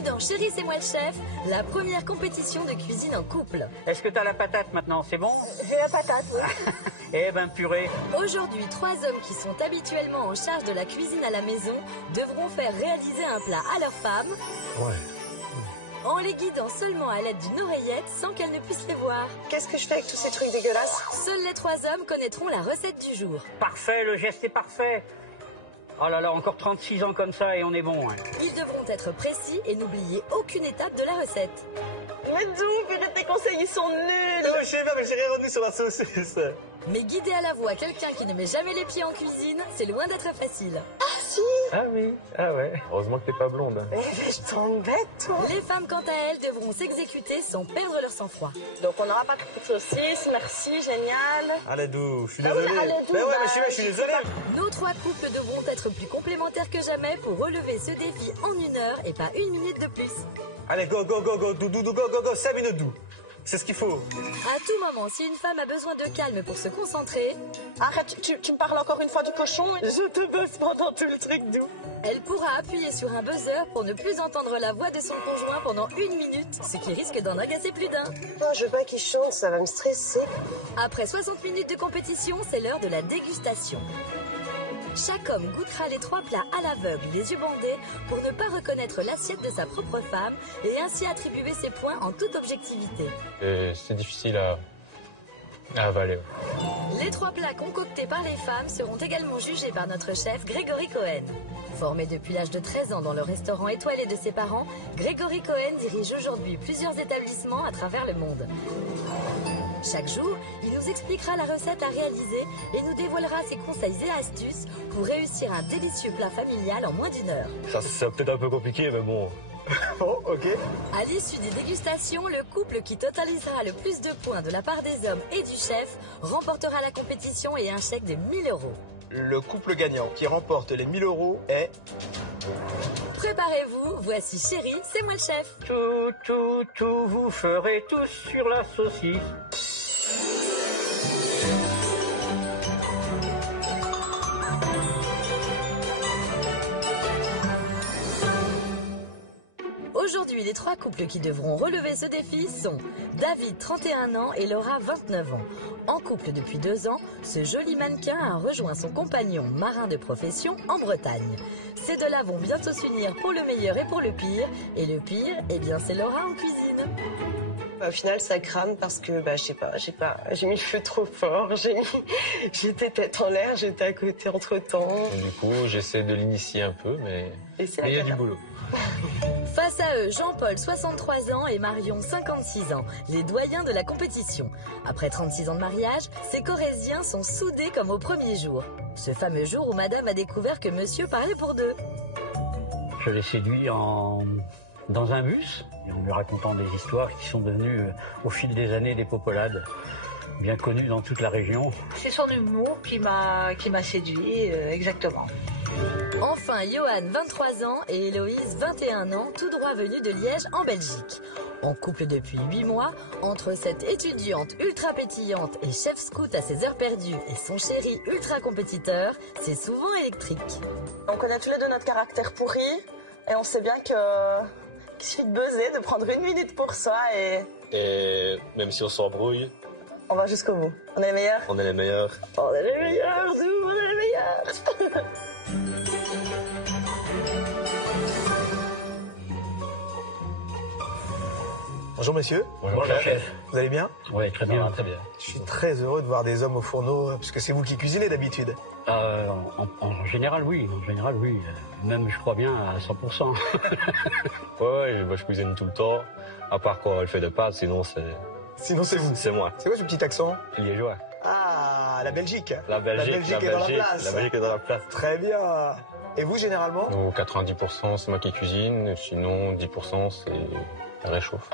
Bienvenue dans Chérie, c'est moi le chef, la première compétition de cuisine en couple. Est-ce que t'as la patate maintenant, c'est bon? J'ai la patate, oui. Eh ben purée. Aujourd'hui, 3 hommes qui sont habituellement en charge de la cuisine à la maison devront faire réaliser un plat à leur femme. Ouais. En les guidant seulement à l'aide d'une oreillette sans qu'elle ne puisse les voir. Qu'est-ce que je fais avec tous ces trucs dégueulasses? Seuls les 3 hommes connaîtront la recette du jour. Parfait, le geste est parfait. Oh là là, encore 36 ans comme ça et on est bon. Hein. Ils devront être précis et n'oublier aucune étape de la recette. Mais d'où? Tes conseils, ils sont nuls. Non, je sais pas, mais j'ai revenu sur la saucisse. Mais guider à la voix quelqu'un qui ne met jamais les pieds en cuisine, c'est loin d'être facile. Ah si. Ah oui, ah ouais. Heureusement que t'es pas blonde. Mais je t'embête, toi. Les femmes, quant à elles, devront s'exécuter sans perdre leur sang-froid. Donc on n'aura pas de saucisse, merci, génial. Allez, Dou, je suis Ah oui, désolé. allez, Dou, Mais ouais, bah, je suis désolé. Nos 3 couples devront être plus complémentaires que jamais pour relever ce défi en 1 heure et pas 1 minute de plus. Allez, go, go, go, go, Dou, 5 minutes, Dou. C'est ce qu'il faut. À tout moment, si une femme a besoin de calme pour se concentrer, Arrête, tu me parles encore une fois du cochon. Je te bosse pendant tout le truc, d'où. elle pourra appuyer sur un buzzer pour ne plus entendre la voix de son conjoint pendant 1 minute, ce qui risque d'en agacer plus d'un. Oh, je veux pas qu'il chante, ça va me stresser. Après 60 minutes de compétition, c'est l'heure de la dégustation. Chaque homme goûtera les 3 plats à l'aveugle, les yeux bandés, pour ne pas reconnaître l'assiette de sa propre femme et ainsi attribuer ses points en toute objectivité. C'est difficile à avaler. Les 3 plats concoctés par les femmes seront également jugés par notre chef Grégory Cohen. Formé depuis l'âge de 13 ans dans le restaurant étoilé de ses parents, Grégory Cohen dirige aujourd'hui plusieurs établissements à travers le monde. Chaque jour, il nous expliquera la recette à réaliser et nous dévoilera ses conseils et astuces pour réussir un délicieux plat familial en moins d'1 heure. Ça, c'est peut-être un peu compliqué, mais bon. Bon, ok. À l'issue des dégustations, le couple qui totalisera le plus de points de la part des hommes et du chef remportera la compétition et un chèque de 1 000 €. Le couple gagnant qui remporte les 1 000 € est... Préparez-vous, voici Chérie, c'est moi le chef. Tout, vous ferez tous sur la saucisse. Aujourd'hui, les 3 couples qui devront relever ce défi sont David, 31 ans, et Laura, 29 ans. En couple depuis 2 ans, ce joli mannequin a rejoint son compagnon marin de profession en Bretagne. Ces 2-là vont bientôt s'unir pour le meilleur et pour le pire. Et le pire, eh bien c'est Laura en cuisine. Au final, ça crame parce que, je sais pas, j'ai mis le feu trop fort, j'étais tête en l'air, j'étais à côté entre-temps. Du coup, j'essaie de l'initier un peu, mais il y a du boulot. Face à eux, Jean-Paul, 63 ans, et Marion, 56 ans, les doyens de la compétition. Après 36 ans de mariage, ces Corésiens sont soudés comme au premier jour. Ce fameux jour où madame a découvert que monsieur parlait pour 2. Je l'ai séduit dans un bus, et en lui racontant des histoires qui sont devenues au fil des années des popolades, bien connues dans toute la région. C'est son humour qui m'a séduit, exactement. Enfin, Johan, 23 ans, et Héloïse, 21 ans, tout droit venus de Liège, en Belgique. En couple depuis 8 mois, entre cette étudiante ultra pétillante et chef scout à ses heures perdues et son chéri ultra compétiteur, c'est souvent électrique. On connaît tous les 2 notre caractère pourri et on sait bien qu'il suffit de buzzer, de prendre 1 minute pour ça Et même si on s'embrouille, on va jusqu'au bout. On est les meilleurs. on est les meilleurs. On est les meilleurs, nous, on est les meilleurs. Bonjour messieurs. Bonjour, chef. Vous allez bien? Oui, très bien. Très bien. Je suis très heureux de voir des hommes au fourneau, parce que c'est vous qui cuisinez d'habitude. En général, oui. En général, oui. Même, je crois bien, à 100%. Ouais, moi je cuisine tout le temps. À part quand elle fait des pâtes, sinon Sinon c'est vous. c'est moi. C'est quoi ce petit accent? Liégeois. Ah, la Belgique. La Belgique est dans la place. La Belgique est dans la place. Très bien. Et vous, généralement? Donc 90% c'est moi qui cuisine, sinon 10% c'est elle réchauffe.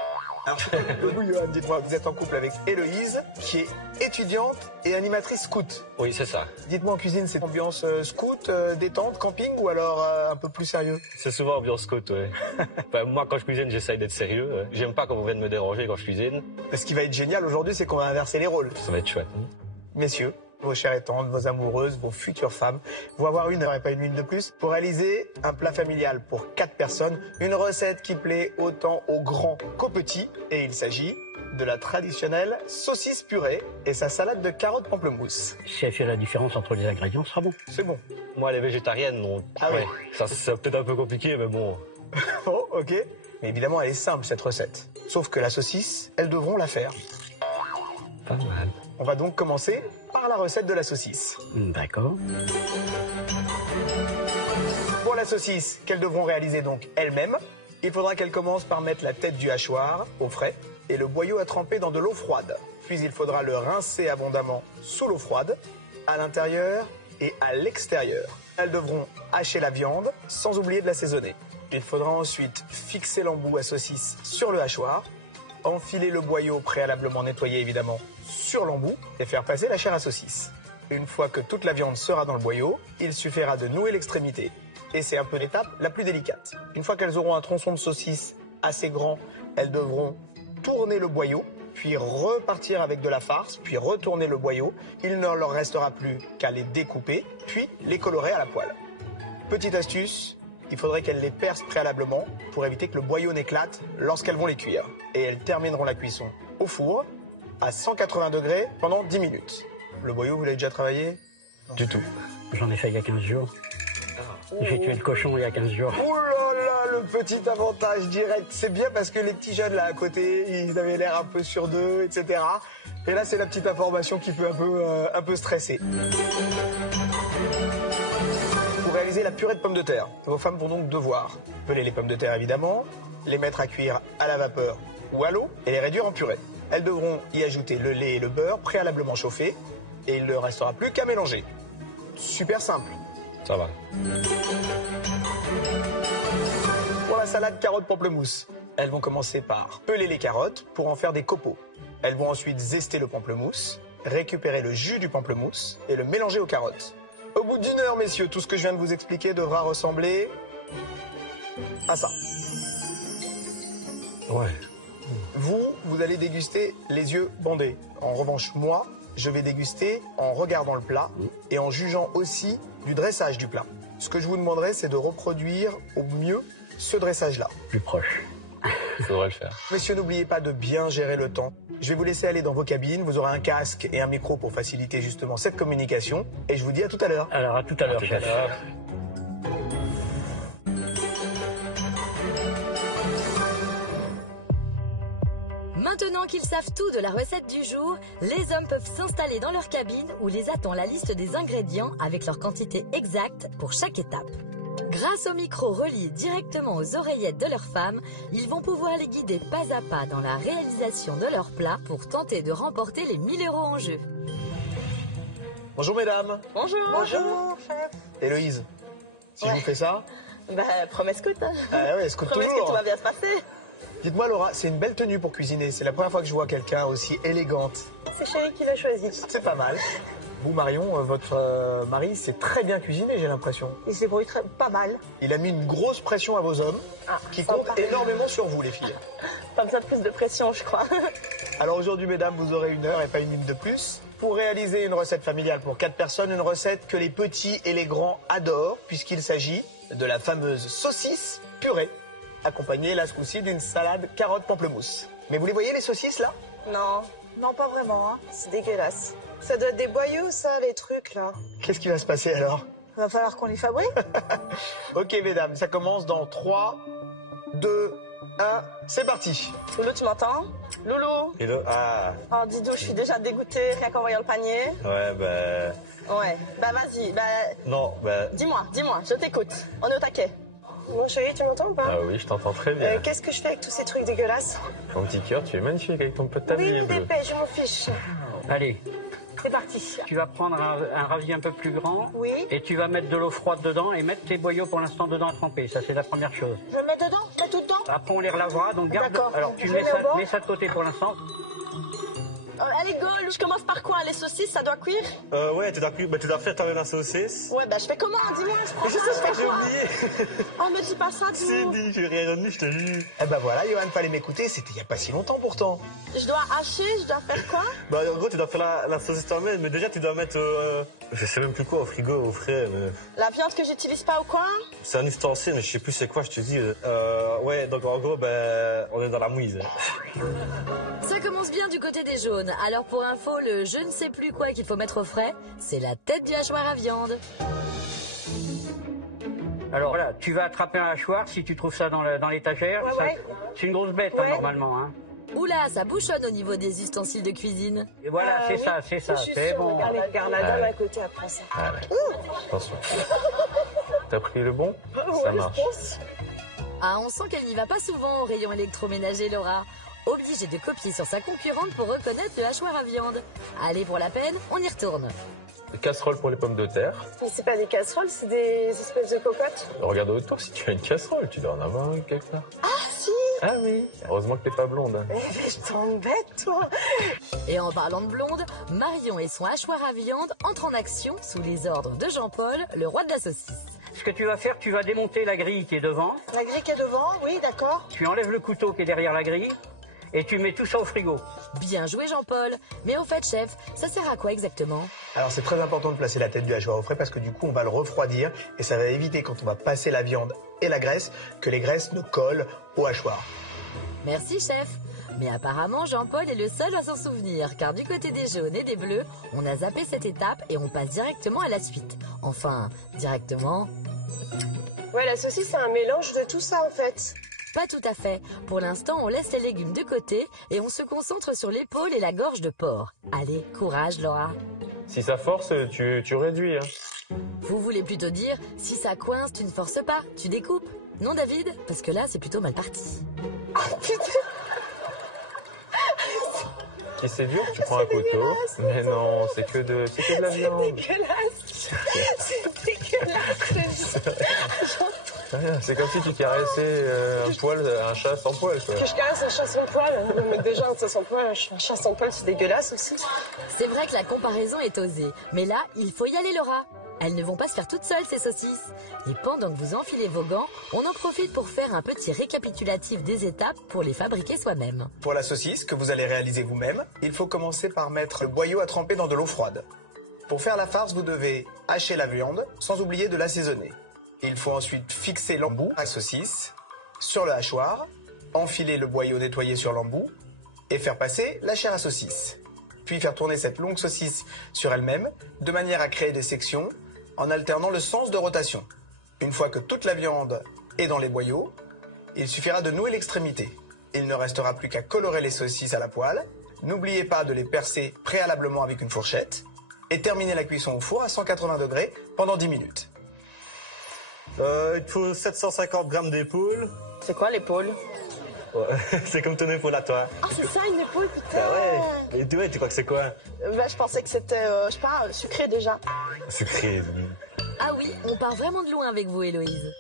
Alors, vous, Johan, dites-moi, vous êtes en couple avec Héloïse, qui est étudiante et animatrice scout. Oui, c'est ça. Dites-moi, en cuisine, c'est ambiance scout, détente, camping, ou alors un peu plus sérieux? C'est souvent ambiance scout, ouais. Enfin, moi, quand je cuisine, j'essaye d'être sérieux. Ouais. J'aime pas quand vous venez me déranger quand je cuisine. Ce qui va être génial aujourd'hui, c'est qu'on va inverser les rôles. Ça va être chouette. Hein. Messieurs, vos chères et tantes, vos amoureuses, vos futures femmes vont avoir 1 heure et pas 1 minute de plus pour réaliser un plat familial pour 4 personnes. Une recette qui plaît autant aux grands qu'aux petits. Et il s'agit de la traditionnelle saucisse purée et sa salade de carottes pamplemousse. Si elle fait la différence entre les ingrédients, ce sera bon. C'est bon. Moi, elle est végétarienne, donc Ah oui. ça c'est peut-être un peu compliqué, mais bon. Bon, ok. Mais évidemment, elle est simple cette recette. Sauf que la saucisse, elles devront la faire. Pas mal. On va donc commencer par la recette de la saucisse. D'accord. Pour la saucisse qu'elles devront réaliser donc elles-mêmes, il faudra qu'elles commencent par mettre la tête du hachoir au frais et le boyau à tremper dans de l'eau froide. Puis il faudra le rincer abondamment sous l'eau froide, à l'intérieur et à l'extérieur. Elles devront hacher la viande sans oublier de l'assaisonner. Il faudra ensuite fixer l'embout à saucisse sur le hachoir, enfiler le boyau préalablement nettoyé évidemment sur l'embout et faire passer la chair à saucisse. Une fois que toute la viande sera dans le boyau, il suffira de nouer l'extrémité. Et c'est un peu l'étape la plus délicate. Une fois qu'elles auront un tronçon de saucisse assez grand, elles devront tourner le boyau, puis repartir avec de la farce, puis retourner le boyau. Il ne leur restera plus qu'à les découper, puis les colorer à la poêle. Petite astuce, il faudrait qu'elles les percent préalablement pour éviter que le boyau n'éclate lorsqu'elles vont les cuire. Et elles termineront la cuisson au four à 180 degrés pendant 10 minutes. Le boyau, vous l'avez déjà travaillé? Du tout. J'en ai fait il y a 15 jours. J'ai tué le cochon il y a 15 jours. Oh là là, le petit avantage direct. C'est bien parce que les petits jeunes là à côté, ils avaient l'air un peu sur d'eux, etc. Et là, c'est la petite information qui peut un peu stresser. Pour réaliser la purée de pommes de terre, vos femmes vont donc devoir peler les pommes de terre évidemment, les mettre à cuire à la vapeur ou à l'eau et les réduire en purée. Elles devront y ajouter le lait et le beurre préalablement chauffés et il ne restera plus qu'à mélanger. Super simple. Ça va. Pour la salade carottes pamplemousse, elles vont commencer par peler les carottes pour en faire des copeaux. Elles vont ensuite zester le pamplemousse, récupérer le jus du pamplemousse et le mélanger aux carottes. Au bout d'1 heure, messieurs, tout ce que je viens de vous expliquer devra ressembler à ça. Ouais. Vous allez déguster les yeux bandés. En revanche, moi, je vais déguster en regardant le plat et en jugeant aussi du dressage du plat. Ce que je vous demanderai, c'est de reproduire au mieux ce dressage-là. Plus proche. Faudrait le faire. Messieurs, n'oubliez pas de bien gérer le temps. Je vais vous laisser aller dans vos cabines. Vous aurez un casque et un micro pour faciliter justement cette communication. Et je vous dis à tout à l'heure. Alors, à tout à l'heure, chef. Maintenant qu'ils savent tout de la recette du jour, les hommes peuvent s'installer dans leur cabine où les attend la liste des ingrédients avec leur quantité exacte pour chaque étape. Grâce au micro relié directement aux oreillettes de leurs femmes, ils vont pouvoir les guider pas à pas dans la réalisation de leur plat pour tenter de remporter les 1 000 € en jeu. Bonjour mesdames. Bonjour. Bonjour, chef. Héloïse, si je vous fais ça, Bah, promesse coûte. Hein. ah ouais, scoute Promesse que toujours. tout va bien se passer. Dites-moi Laura, c'est une belle tenue pour cuisiner. C'est la première fois que je vois quelqu'un aussi élégante. C'est chérie qui l'a choisi. C'est pas mal. Vous Marion, votre mari sait très bien cuisiner, j'ai l'impression. Il se débrouille pas mal. Il a mis une grosse pression à vos hommes, qui sympa. comptent énormément sur vous les filles. Pas besoin de plus de pression, je crois. Alors aujourd'hui mesdames, vous aurez 1 heure et pas 1 minute de plus pour réaliser une recette familiale pour 4 personnes, une recette que les petits et les grands adorent puisqu'il s'agit de la fameuse saucisse purée, accompagnée là ce coup-ci d'une salade carotte pamplemousse. Mais vous les voyez les saucisses là? Non, Non, pas vraiment. Hein. c'est dégueulasse. Ça doit être des boyaux, ça, les trucs, là. Qu'est-ce qui va se passer alors? Va falloir qu'on les fabrique. Ok mesdames, ça commence dans 3, 2, 1, c'est parti. Loulou, tu m'entends? Loulou? Hello. Ah, Oh, Didou, je suis déjà dégoûtée, rien qu'en voyant le panier. ouais, Ouais, bah vas-y, bah non, dis-moi, je t'écoute. On est au taquet. Mon chéri, tu m'entends ou pas? ah oui, je t'entends très bien. Qu'est-ce que je fais avec tous ces trucs dégueulasses? Mon petit cœur, tu es magnifique avec ton pot de tablier Oui, bleu. dépêche, je m'en fiche. Allez, C'est parti. tu vas prendre un ravier un peu plus grand. Oui. Et tu vas mettre de l'eau froide dedans et mettre tes boyaux pour l'instant dedans à tremper. Ça, c'est la première chose. Je le mets dedans? Je mets tout dedans? Après, on les relavera. Donc, garde. D'accord. Alors, tu Je mets mets au bord. ça de côté pour l'instant. Allez, go, je commence par quoi? Les saucisses, ça doit cuire? Ouais, tu dois faire ta la saucisse. Ouais, je fais comment? Dis-moi, je prends Mais je sais pas, j'ai oublié. Oh, me dis pas ça, dis. C'est dit, j'ai rien retenu, je te jure. Eh ben voilà, Johan, fallait m'écouter, c'était il y a pas si longtemps pourtant. Je dois hacher, je dois faire quoi? Bah, en gros, tu dois faire la saucisse toi-même, mais déjà, tu dois mettre, je sais même plus quoi, au frigo, au frais. Mais... La viande que j'utilise pas ou quoi? C'est un ustensile, mais je sais plus c'est quoi, je te dis. Ouais, donc en gros, on est dans la mouise. Ça commence bien du côté des jaunes. Alors pour info, le je ne sais plus quoi qu'il faut mettre au frais, c'est la tête du hachoir à viande. Alors voilà, tu vas attraper un hachoir si tu trouves ça dans l'étagère. Ouais. C'est une grosse bête normalement. Hein. Oula, ça bouchonne au niveau des ustensiles de cuisine. Et voilà, c'est ça, c'est bon. Regarde la dame à côté, elle prend ça. Ah ouais. Attention. T'as pris le bon? Ça marche. Ah, on sent qu'elle n'y va pas souvent au rayon électroménager, Laura. Obligée de copier sur sa concurrente pour reconnaître le hachoir à viande. Allez, pour la peine, on y retourne. Des casseroles pour les pommes de terre. Mais c'est pas des casseroles, c'est des espèces de cocottes. Regarde autour de toi, si tu as une casserole, tu dois en avoir une quelque part. Ah si. Ah oui. Heureusement que t'es pas blonde. Hein. Mais je t'embête, toi. Et en parlant de blonde, Marion et son hachoir à viande entrent en action sous les ordres de Jean-Paul, le roi de la saucisse. Ce que tu vas faire, tu vas démonter la grille qui est devant. La grille qui est devant, oui, d'accord. Tu enlèves le couteau qui est derrière la grille. Et tu mets tout ça au frigo. Bien joué, Jean-Paul. Mais au fait, chef, ça sert à quoi exactement? Alors c'est très important de placer la tête du hachoir au frais parce que du coup on va le refroidir et ça va éviter quand on va passer la viande et la graisse que les graisses ne collent au hachoir. Merci, chef. Mais apparemment, Jean-Paul est le seul à s'en souvenir, car du côté des jaunes et des bleus, on a zappé cette étape et on passe directement à la suite. Enfin, directement... Ouais, la saucisse, c'est un mélange de tout ça, en fait. Pas tout à fait. Pour l'instant, on laisse les légumes de côté et on se concentre sur l'épaule et la gorge de porc. Allez, courage, Laura. Si ça force, tu réduis. Hein. Vous voulez plutôt dire, si ça coince, tu ne forces pas, tu découpes. Non, David? Parce que là, c'est plutôt mal parti. Si c'est dur, tu prends un couteau. Mais non, c'est que de la viande. C'est dégueulasse. C'est dégueulasse. C'est comme si tu caressais un chat sans poil. Quoi. Que je caresse un chat sans poil. Mais déjà, un chat sans poil, un chat sans poil, c'est dégueulasse aussi. C'est vrai que la comparaison est osée. Mais là, il faut y aller, Laura. Elles ne vont pas se faire toutes seules, ces saucisses. Et pendant que vous enfilez vos gants, on en profite pour faire un petit récapitulatif des étapes pour les fabriquer soi-même. Pour la saucisse que vous allez réaliser vous-même, il faut commencer par mettre le boyau à tremper dans de l'eau froide. Pour faire la farce, vous devez hacher la viande sans oublier de l'assaisonner. Il faut ensuite fixer l'embout à saucisse sur le hachoir, enfiler le boyau nettoyé sur l'embout et faire passer la chair à saucisse. Puis faire tourner cette longue saucisse sur elle-même de manière à créer des sections en alternant le sens de rotation. Une fois que toute la viande est dans les boyaux, il suffira de nouer l'extrémité. Il ne restera plus qu'à colorer les saucisses à la poêle. N'oubliez pas de les percer préalablement avec une fourchette et terminer la cuisson au four à 180 degrés pendant 10 minutes. Il te faut 750 grammes d'épaule. C'est quoi l'épaule? Ouais, c'est comme ton épaule à toi. Ah, c'est ça, une épaule, putain. Ah ouais. Et tu crois que c'est quoi? Je pensais que c'était, je sais pas, sucré déjà. Sucré. Ah oui, on part vraiment de loin avec vous, Héloïse.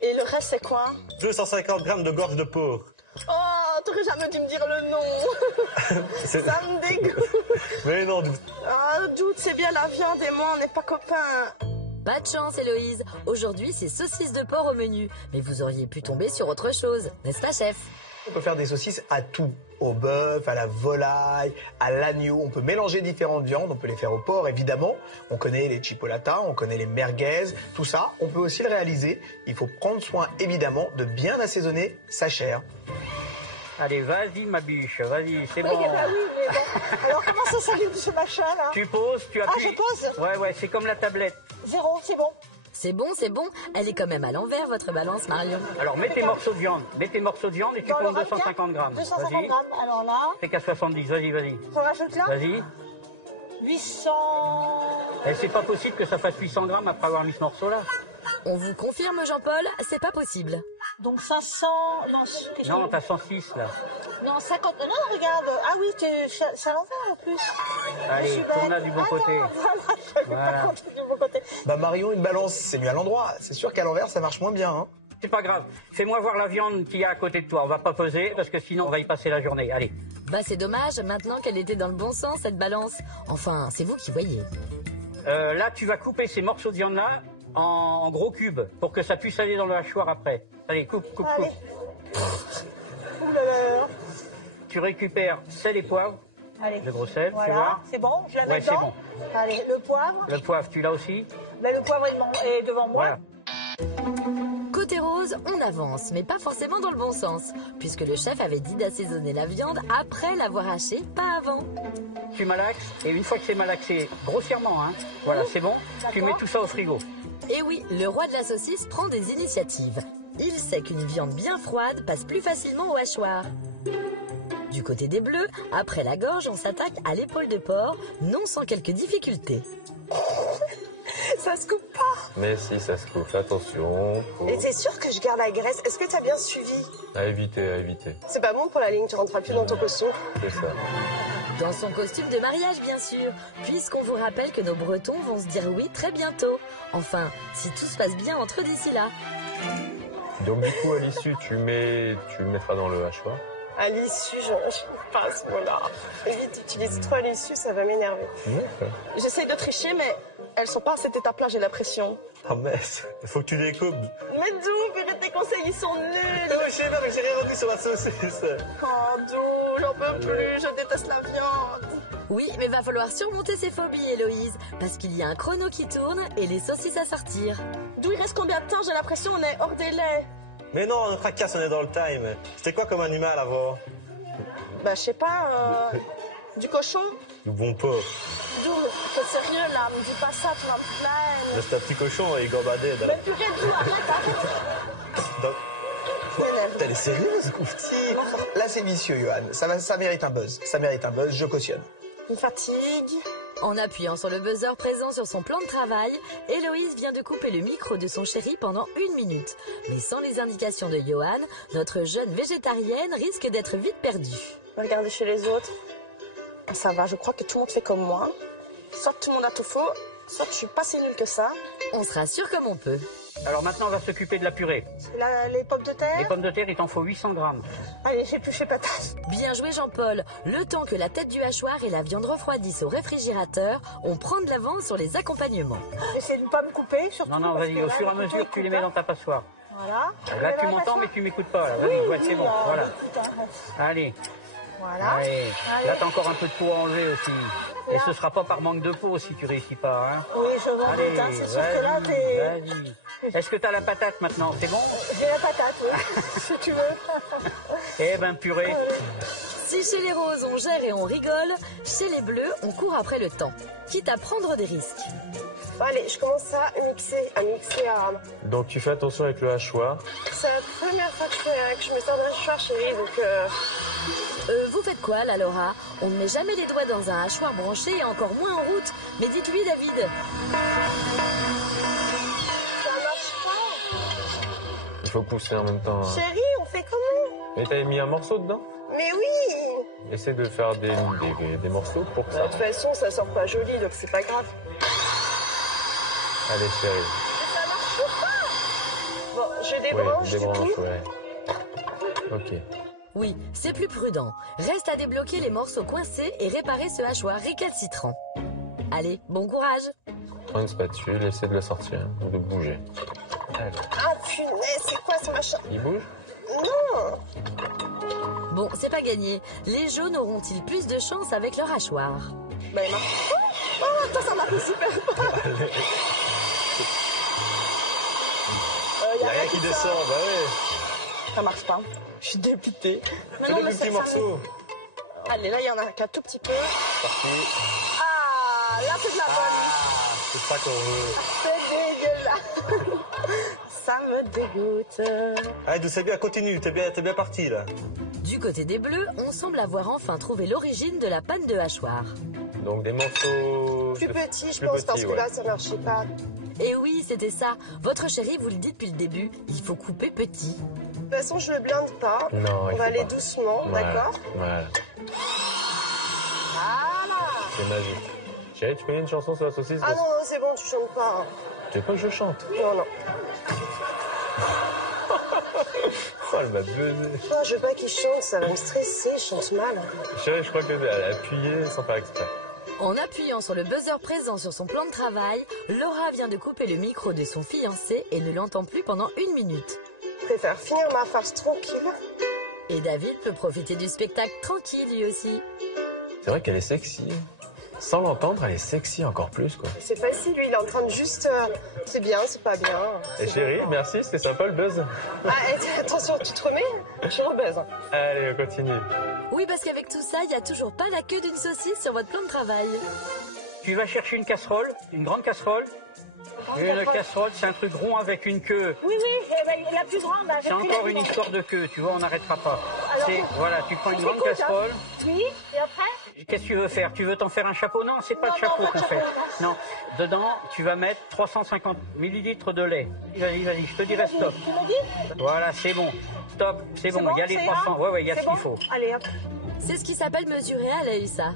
Et le reste, c'est quoi? 250 grammes de gorge de porc. Oh, t'aurais jamais dû me dire le nom. Ça me dégoûte. Mais non. Ah, doute, c'est bien la viande et moi, on n'est pas copains. Pas de chance, Héloïse. Aujourd'hui, c'est saucisses de porc au menu. Mais vous auriez pu tomber sur autre chose, n'est-ce pas, chef? On peut faire des saucisses à tout. Au bœuf, à la volaille, à l'agneau. On peut mélanger différentes viandes. On peut les faire au porc, évidemment. On connaît les chipolatas, on connaît les merguez. Tout ça, on peut aussi le réaliser. Il faut prendre soin, évidemment, de bien assaisonner sa chair. Allez, vas-y, ma biche, vas-y, c'est bon. Oui, bah oui, mais bon. Alors, comment ça s'allume ce machin-là? Tu poses, tu appuies. Ah, je pose? Ouais, c'est comme la tablette. 0, c'est bon. C'est bon. Elle est quand même à l'envers, votre balance, Marion. Alors, mets tes morceaux de viande. et tu Dans comptes le 250 grammes. 250 Vas-y. grammes, alors là. T'es qu'à 70, vas-y. J'en rajoute là? Vas-y. 800... Et c'est pas possible que ça fasse 800 grammes après avoir mis ce morceau-là. On vous confirme, Jean-Paul, c'est pas possible. Donc 500... Non, t'as 106, là. Non, 50... Non, regarde. Ah oui, c'est à l'envers en plus. Allez, tourne-la du bon côté. Voilà. Voilà. Du bon côté. Bah Marion, une balance, c'est mieux à l'endroit. C'est sûr qu'à l'envers, ça marche moins bien. Hein. C'est pas grave. Fais-moi voir la viande qu'il y a à côté de toi. On va pas peser parce que sinon on va y passer la journée. Allez. Bah c'est dommage, maintenant qu'elle était dans le bon sens, cette balance. Enfin, c'est vous qui voyez. Là, tu vas couper ces morceaux de viande-là en gros cubes pour que ça puisse aller dans le hachoir après. Allez, coupe. Allez. Ouh là là. Tu récupères sel et poivre. Allez. Le gros sel, Voilà. tu vois. C'est bon, je la mets Ouais, c'est dedans. bon. Allez, le poivre. Le poivre, tu l'as aussi? Ben, le poivre est devant moi. Voilà. Côté rose, on avance, mais pas forcément dans le bon sens, puisque le chef avait dit d'assaisonner la viande après l'avoir hachée, pas avant. Tu malaxes, et une fois que c'est malaxé, grossièrement, hein, voilà, c'est bon, tu mets tout ça au frigo. Et oui, le roi de la saucisse prend des initiatives. Il sait qu'une viande bien froide passe plus facilement au hachoir. Du côté des bleus, après la gorge, on s'attaque à l'épaule de porc, non sans quelques difficultés. Ça se coupe pas. Mais si, ça se coupe. Fais attention. Et t'es sûr que je garde la graisse? Est-ce que t'as bien suivi? À éviter, à éviter. C'est pas bon pour la ligne, tu rentreras plus dans ton costume. C'est ça. Dans son costume de mariage, bien sûr, puisqu'on vous rappelle que nos Bretons vont se dire oui très bientôt. Enfin, si tout se passe bien entre eux d'ici là. Donc du coup, à l'issue, tu le mettras dans le hachoir. À l'issue, je pas à ce mot-là. Évite d'utiliser trop à l'issue, ça va m'énerver. J'essaye de tricher, mais elles sont pas à cette étape-là, j'ai l'impression. Ah mais, il faut que tu découpes. Mais d'où, Purée, tes conseils, ils sont nuls. Mais je sais pas, mais j'ai rien dit sur la saucisse. Oh, d'où, j'en peux plus, je déteste la viande. Oui, mais va falloir surmonter ses phobies, Héloïse, parce qu'il y a un chrono qui tourne et les saucisses à sortir. D'où il reste combien de temps? J'ai l'impression on est hors délai. Mais non, on tracasse, on est dans le time. C'était quoi comme animal avant? Bah, je sais pas, du cochon? Du bon porc. D'où, t'es sérieux là, me dis pas ça, tu vas me plaindre. Mais c'était un petit cochon, il gambadait. Mais Purée, d'où, arrête. Elle est sérieuse, oufti. Là, c'est vicieux, Johan. Ça mérite un buzz. Ça mérite un buzz, je cautionne. Une fatigue. En appuyant sur le buzzer présent sur son plan de travail, Héloïse vient de couper le micro de son chéri pendant 1 minute. Mais sans les indications de Johan, notre jeune végétarienne risque d'être vite perdue. Regardez chez les autres. Ça va, je crois que tout le monde fait comme moi. Soit tout le monde a tout faux, soit je suis pas si nulle que ça. On se rassure comme on peut. Alors maintenant, on va s'occuper de la purée. Les pommes de terre. Les pommes de terre, il t'en faut 800 grammes. Allez, j'ai touché patate. Bien joué Jean-Paul. Le temps que la tête du hachoir et la viande refroidissent au réfrigérateur, on prend de l'avance sur les accompagnements. J'essaie de ne pas me couper, surtout. Non, parce vas-y, que au là, fur et à mesure, tu les mets dans ta passoire. Voilà. Là, tu m'entends, mais tu m'écoutes pas. Là. Vas-y, ouais, c'est bon, voilà. Allez. Voilà. Allez. Là, t'as encore un peu de peau à enlever aussi. Et ce sera pas par manque de peau si tu réussis pas. Hein. Oui, je m'en Allez, doute, hein, c'est sûr que là, vas-y. Est-ce que t'as la patate maintenant? C'est bon? J'ai la patate, oui, si tu veux. Eh ben, purée. Si chez les roses on gère et on rigole, chez les bleus on court après le temps, quitte à prendre des risques. Bon, allez, je commence à mixer. Donc tu fais attention avec le hachoir. C'est la première fois que je me sers d'un hachoir, chérie, donc... Vous faites quoi là, Laura? On ne met jamais les doigts dans un hachoir branché et encore moins en route. Mais dites-lui, David. Ça marche pas. Il faut pousser en même temps. Chérie, on fait comment? Mais t'avais mis un morceau dedans? Mais oui. Essaie de faire des morceaux pour que De ça. toute façon, ça sort pas joli, donc c'est pas grave. Allez, chérie. Mais ça marche pas. Bon, je débranche, du coup. Ouais. Ok. Oui, c'est plus prudent. Reste à débloquer les morceaux coincés et réparer ce hachoir récalcitrant. Allez, bon courage. Prends une spatule, essaie de le sortir, ou de bouger. Allez. Ah punaise, c'est quoi ce machin? Il bouge? Non. Bon, c'est pas gagné. Les jaunes auront-ils plus de chance avec leur hachoir? Bah, il marche. Oh, attends, ça marche super pas. Y a rien qui descend, bah ouais. Ça marche pas. Je suis dépitée. Fais des petits morceaux. Allez, là, il y en a qu'un tout petit peu. Parti. Ah, là, c'est de la bonne. C'est ça qu'on veut. C'est dégueulasse. Ça me dégoûte. Allez, c'est bien, continue, t'es bien parti là. Du côté des bleus, on semble avoir enfin trouvé l'origine de la panne de hachoir. Donc des morceaux... Plus petit, je pense, parce que là, ça marchait pas. Et oui, c'était ça. Votre chéri vous le dit depuis le début, il faut couper petit. De toute façon, je le blinde pas. Non, on va aller doucement, d'accord? Voilà. Voilà. C'est magique. Chérie, tu connais une chanson sur la saucisse? Ah non, non, c'est bon, tu chantes pas. Hein. Tu veux pas que je chante? Non, non. Oh, elle m'a buzzé. Oh, je veux pas qu'il chante, ça va me stresser, je chante mal. Chérie, je crois qu'elle a appuyé sans faire exprès. En appuyant sur le buzzer présent sur son plan de travail, Laura vient de couper le micro de son fiancé et ne l'entend plus pendant 1 minute. Je préfère finir ma farce tranquille. Et David peut profiter du spectacle tranquille lui aussi. C'est vrai qu'elle est sexy. Sans l'entendre, elle est sexy encore plus, quoi. C'est facile, lui, il est en train de juste... c'est bien, c'est pas bien. Et chérie, merci, c'était sympa le buzz. Ah, et attention, tu te remets, tu rebuzz. Allez, on continue. Oui, parce qu'avec tout ça, il n'y a toujours pas la queue d'une saucisse sur votre plan de travail. Tu vas chercher une casserole, une grande casserole. Une casserole, c'est un truc rond avec une queue. Oui, la plus grande. C'est encore une histoire de queue, tu vois, on n'arrêtera pas. Voilà, tu prends une grande cool, casserole. Oui, et après? Qu'est-ce que tu veux faire? Tu veux t'en faire un chapeau? Non, c'est pas de chapeau qu'on fait. Non, dedans, tu vas mettre 350 millilitres de lait. Vas-y, je te dirai stop. Tu m'as dit? Voilà, c'est bon. Stop, c'est bon, il y a les 300. Ouais, il y a ce qu'il faut. Allez, hop. C'est ce qui s'appelle mesurer à l'œil, ça.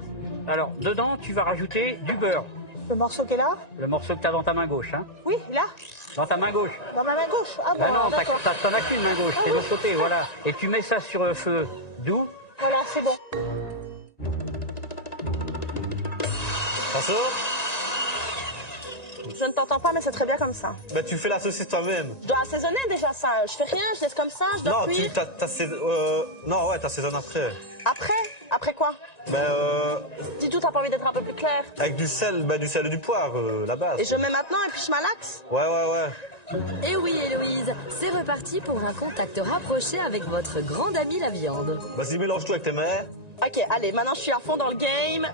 Alors, dedans, tu vas rajouter du beurre. Le morceau qui est là? Le morceau que tu as dans ta main gauche, hein. Oui, là? Dans ta main gauche. Dans ma main gauche? Ah bon, Ah non, d'accord. t'en as qu'une main gauche, c'est de l'autre côté, voilà. Et tu mets ça sur le feu doux. Voilà, c'est bon. François? Je ne t'entends pas, mais c'est très bien comme ça. Bah tu fais la saucisse toi-même. Je dois assaisonner déjà ça. Je fais rien, je laisse comme ça, je dois Non, cuire. non, ouais, t'assaisonnes après. Après? Après quoi? Ben, Dis-tout, t'as pas envie d'être un peu plus clair. avec du sel et du poivre, la base. Et je mets maintenant et puis je malaxe? Ouais. Et oui, Héloïse, c'est reparti pour un contact rapproché avec votre grande amie la viande. Vas-y, mélange tout avec tes mains. Ok, allez, maintenant je suis à fond dans le game.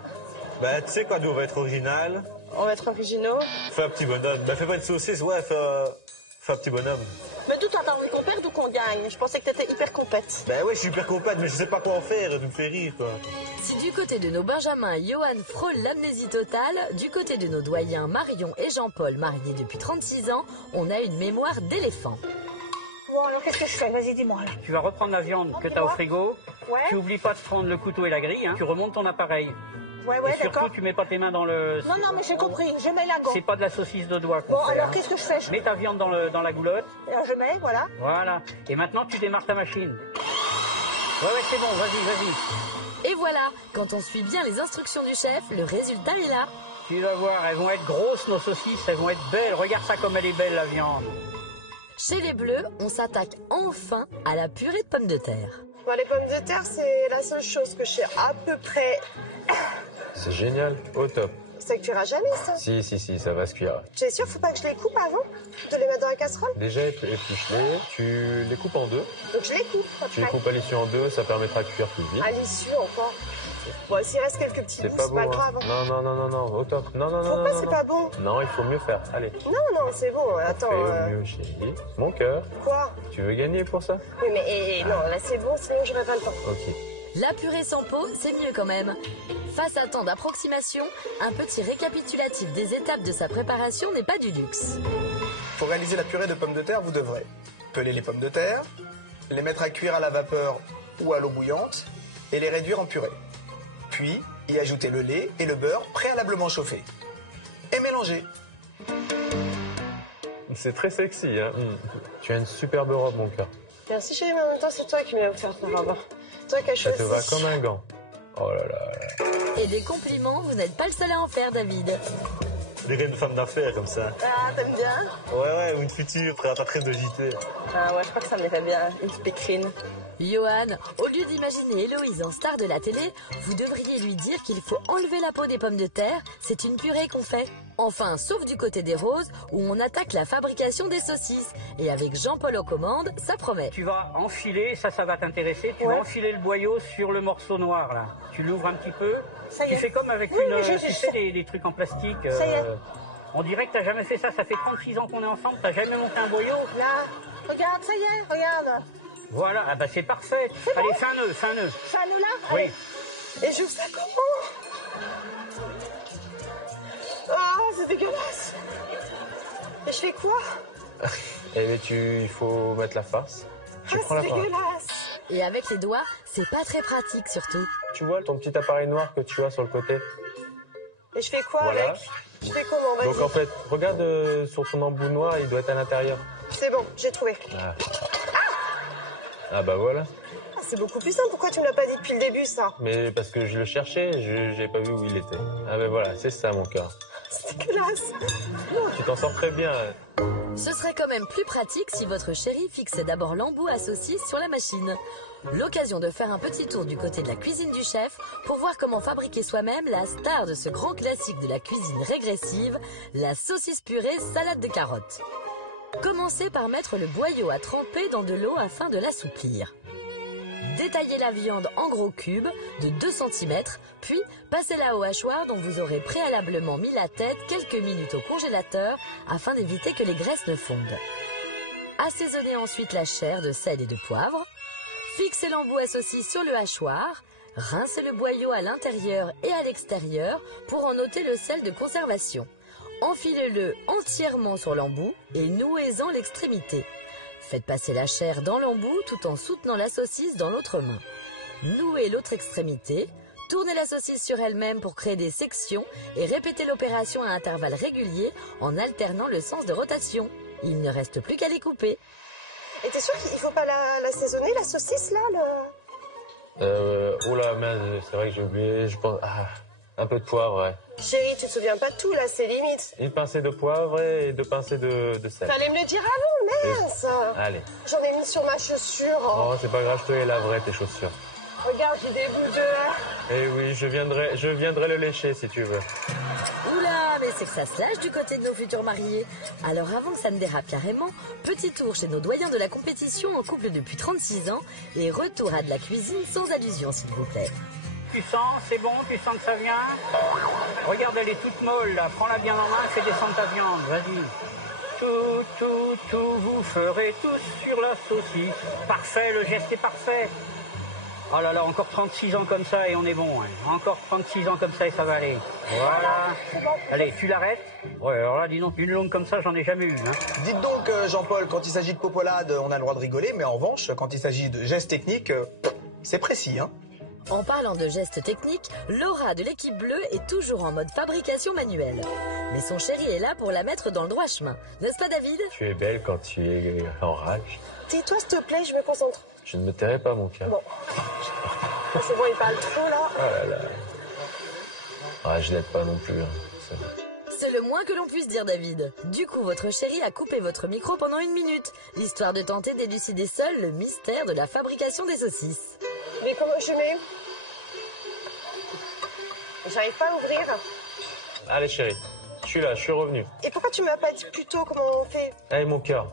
Ben, tu sais quoi, nous, on va être original. On va être originaux. Fais un petit bonhomme. Ben, fais pas une saucisse, ouais, fais un petit bonhomme. Mais tout, toi, t'as envie qu'on perde ou qu'on gagne? Je pensais que t'étais hyper compète. Ben ouais, je suis hyper complète, mais je sais pas quoi en faire, tu me fais rire, quoi. Si du côté de nos Benjamins, Johan frôle l'amnésie totale, du côté de nos doyens Marion et Jean-Paul, mariés depuis 36 ans, on a une mémoire d'éléphant. Bon, alors qu'est-ce que je fais? Vas-y, dis-moi, là. Tu vas reprendre la viande que tu as au frigo. Ouais. Tu oublies pas de prendre le couteau et la grille, hein. Tu remontes ton appareil. Ouais, Et surtout, d'accord. tu mets pas tes mains dans le... Non, mais j'ai compris. Je mets la gant. C'est pas de la saucisse de doigt qu'on Bon, fait, alors hein. qu'est-ce que je fais? Mets ta viande dans la goulotte. Alors je mets, voilà. Voilà. Et maintenant, tu démarres ta machine. Ouais, c'est bon, vas-y. Et voilà, quand on suit bien les instructions du chef, le résultat est là. Tu vas voir, elles vont être grosses, nos saucisses, elles vont être belles. Regarde ça comme elle est belle, la viande. Chez les Bleus, on s'attaque enfin à la purée de pommes de terre. Bon, les pommes de terre, c'est la seule chose que je sais à peu près. C'est génial, au top. Ça ne cuira jamais, ça. Si, ça va se cuire. Tu es sûr, faut pas que je les coupe avant de les mettre dans la casserole? Déjà épluche-les, tu les coupes en deux. Donc je les coupe Tu les après. coupes à l'issue en deux, ça permettra de cuire plus vite. À l'issue encore. Bon, s'il reste quelques petits C'est bouts, pas c'est bon. pas Hein. grave. Non, au top. Non. Pourquoi non, c'est non. pas bon? Non, il faut mieux faire. Allez. Non, c'est bon. Attends. Fais au mieux, chérie. Mon cœur, Quoi? tu veux gagner pour ça? Oui, mais non, là c'est bon, sinon j'aurai pas le temps. Ok. La purée sans peau, c'est mieux quand même. Face à tant d'approximations, un petit récapitulatif des étapes de sa préparation n'est pas du luxe. Pour réaliser la purée de pommes de terre, vous devrez peler les pommes de terre, les mettre à cuire à la vapeur ou à l'eau bouillante et les réduire en purée. Puis y ajouter le lait et le beurre préalablement chauffés. Et mélanger. C'est très sexy, hein. Tu as une superbe robe, mon cœur. Merci chérie, mais en même temps c'est toi qui m'as offert ta robe. Toi qui as Ça choisi. te va comme un gant. Oh là là. Et des compliments, vous n'êtes pas le seul à en faire, David. On dirait une femme d'affaires, comme ça. Ah, t'aimes bien? Ouais, ou une future présentatrice de JT. Ah ouais, je crois que ça me fait bien. Une speakerine. Johan, au lieu d'imaginer Héloïse en star de la télé, vous devriez lui dire qu'il faut enlever la peau des pommes de terre, c'est une purée qu'on fait. Enfin, sauf du côté des roses, où on attaque la fabrication des saucisses. Et avec Jean-Paul aux commandes, ça promet. Tu vas enfiler, ça va t'intéresser, tu vas enfiler le boyau sur le morceau noir, là. Tu l'ouvres un petit peu. Ça y Tu est. fais comme avec Oui, une... mais je Tu sais. sais, les trucs en plastique. Ça y est. On dirait que t'as jamais fait ça. Ça fait 36 ans qu'on est ensemble, t'as jamais monté un boyau. Là, regarde, ça y est, regarde. Voilà, ah bah c'est parfait. Allez, fais un nœud. Ça nous là? Oui. Et j'ouvre ça comment? Ah, c'est dégueulasse. Et je fais quoi? Il faut mettre la farce. Tu Ah, prends la c'est farce. dégueulasse. Et avec les doigts, c'est pas très pratique surtout. Tu vois ton petit appareil noir que tu as sur le côté? Et je fais quoi Voilà. avec? Je fais comment? Donc Vas-y. en fait, regarde sur ton embout noir, il doit être à l'intérieur. C'est bon, j'ai trouvé. Ah. Ah bah voilà. Ah, c'est beaucoup plus simple. Pourquoi tu me l'as pas dit depuis le début, ça? Mais parce que je le cherchais, j'ai pas vu où il était. Ah ben voilà, c'est ça mon cœur. C'est dégueulasse. Tu t'en sors très bien. Ce serait quand même plus pratique si votre chéri fixait d'abord l'embout à saucisse sur la machine. L'occasion de faire un petit tour du côté de la cuisine du chef pour voir comment fabriquer soi-même la star de ce grand classique de la cuisine régressive, la saucisse purée salade de carottes. Commencez par mettre le boyau à tremper dans de l'eau afin de l'assouplir. Détaillez la viande en gros cubes de 2 cm, puis passez-la au hachoir dont vous aurez préalablement mis la tête quelques minutes au congélateur afin d'éviter que les graisses ne fondent. Assaisonnez ensuite la chair de sel et de poivre. Fixez l'embout à saucisse sur le hachoir. Rincez le boyau à l'intérieur et à l'extérieur pour en ôter le sel de conservation. Enfilez-le entièrement sur l'embout et nouez-en l'extrémité. Faites passer la chair dans l'embout tout en soutenant la saucisse dans l'autre main. Nouez l'autre extrémité, tournez la saucisse sur elle-même pour créer des sections et répétez l'opération à intervalles réguliers en alternant le sens de rotation. Il ne reste plus qu'à les couper. Et t'es sûr qu'il faut pas l'assaisonner, la saucisse, là Oh là, mince, c'est vrai que j'ai oublié, je pense... Ah, un peu de poivre, ouais. Chérie, tu te souviens pas de tout, là, c'est limite. Une pincée de poivre et 2 pincées de sel. Fallait me le dire avant, mince. Allez. J'en ai mis sur ma chaussure. Oh, c'est pas grave, je te les laverai tes chaussures. Regarde, j'ai des bouts de... Eh oui, je viendrai le lécher si tu veux. Oula, mais c'est que ça se lâche du côté de nos futurs mariés. Alors avant que ça ne dérape carrément, petit tour chez nos doyens de la compétition en couple depuis 36 ans et retour à de la cuisine sans allusion s'il vous plaît. Tu sens, c'est bon, tu sens que ça vient? Regarde, elle est toute molle là, prends-la bien en main, fais descendre ta viande, vas-y. Tout, vous ferez tous sur la saucisse. Parfait, le geste est parfait. Oh là là, encore 36 ans comme ça et on est bon. Hein. Encore 36 ans comme ça et ça va aller. Voilà. Allez, tu l'arrêtes? Ouais, alors là, dis donc, une longue comme ça, j'en ai jamais eu. Hein. Dites donc, Jean-Paul, quand il s'agit de popolade, on a le droit de rigoler, mais en revanche, quand il s'agit de gestes techniques, c'est précis, hein. En parlant de gestes techniques, Laura de l'équipe bleue est toujours en mode fabrication manuelle. Mais son chéri est là pour la mettre dans le droit chemin. N'est-ce pas David? Tu es belle quand tu es en rage. Tais-toi, s'il te plaît, je me concentre. Je ne me tairai pas, mon cœur. Bon. C'est bon, il parle trop, là. Ah là là. Ah, je l'aide pas non plus. Hein. C'est le moins que l'on puisse dire, David. Du coup, votre chéri a coupé votre micro pendant 1 minute, histoire de tenter d'élucider seul le mystère de la fabrication des saucisses. Mais comment je mets? J'arrive pas à ouvrir. Allez, chérie. Je suis là, je suis revenu. Et pourquoi tu m'as pas dit plus tôt comment on fait? Allez, mon cœur.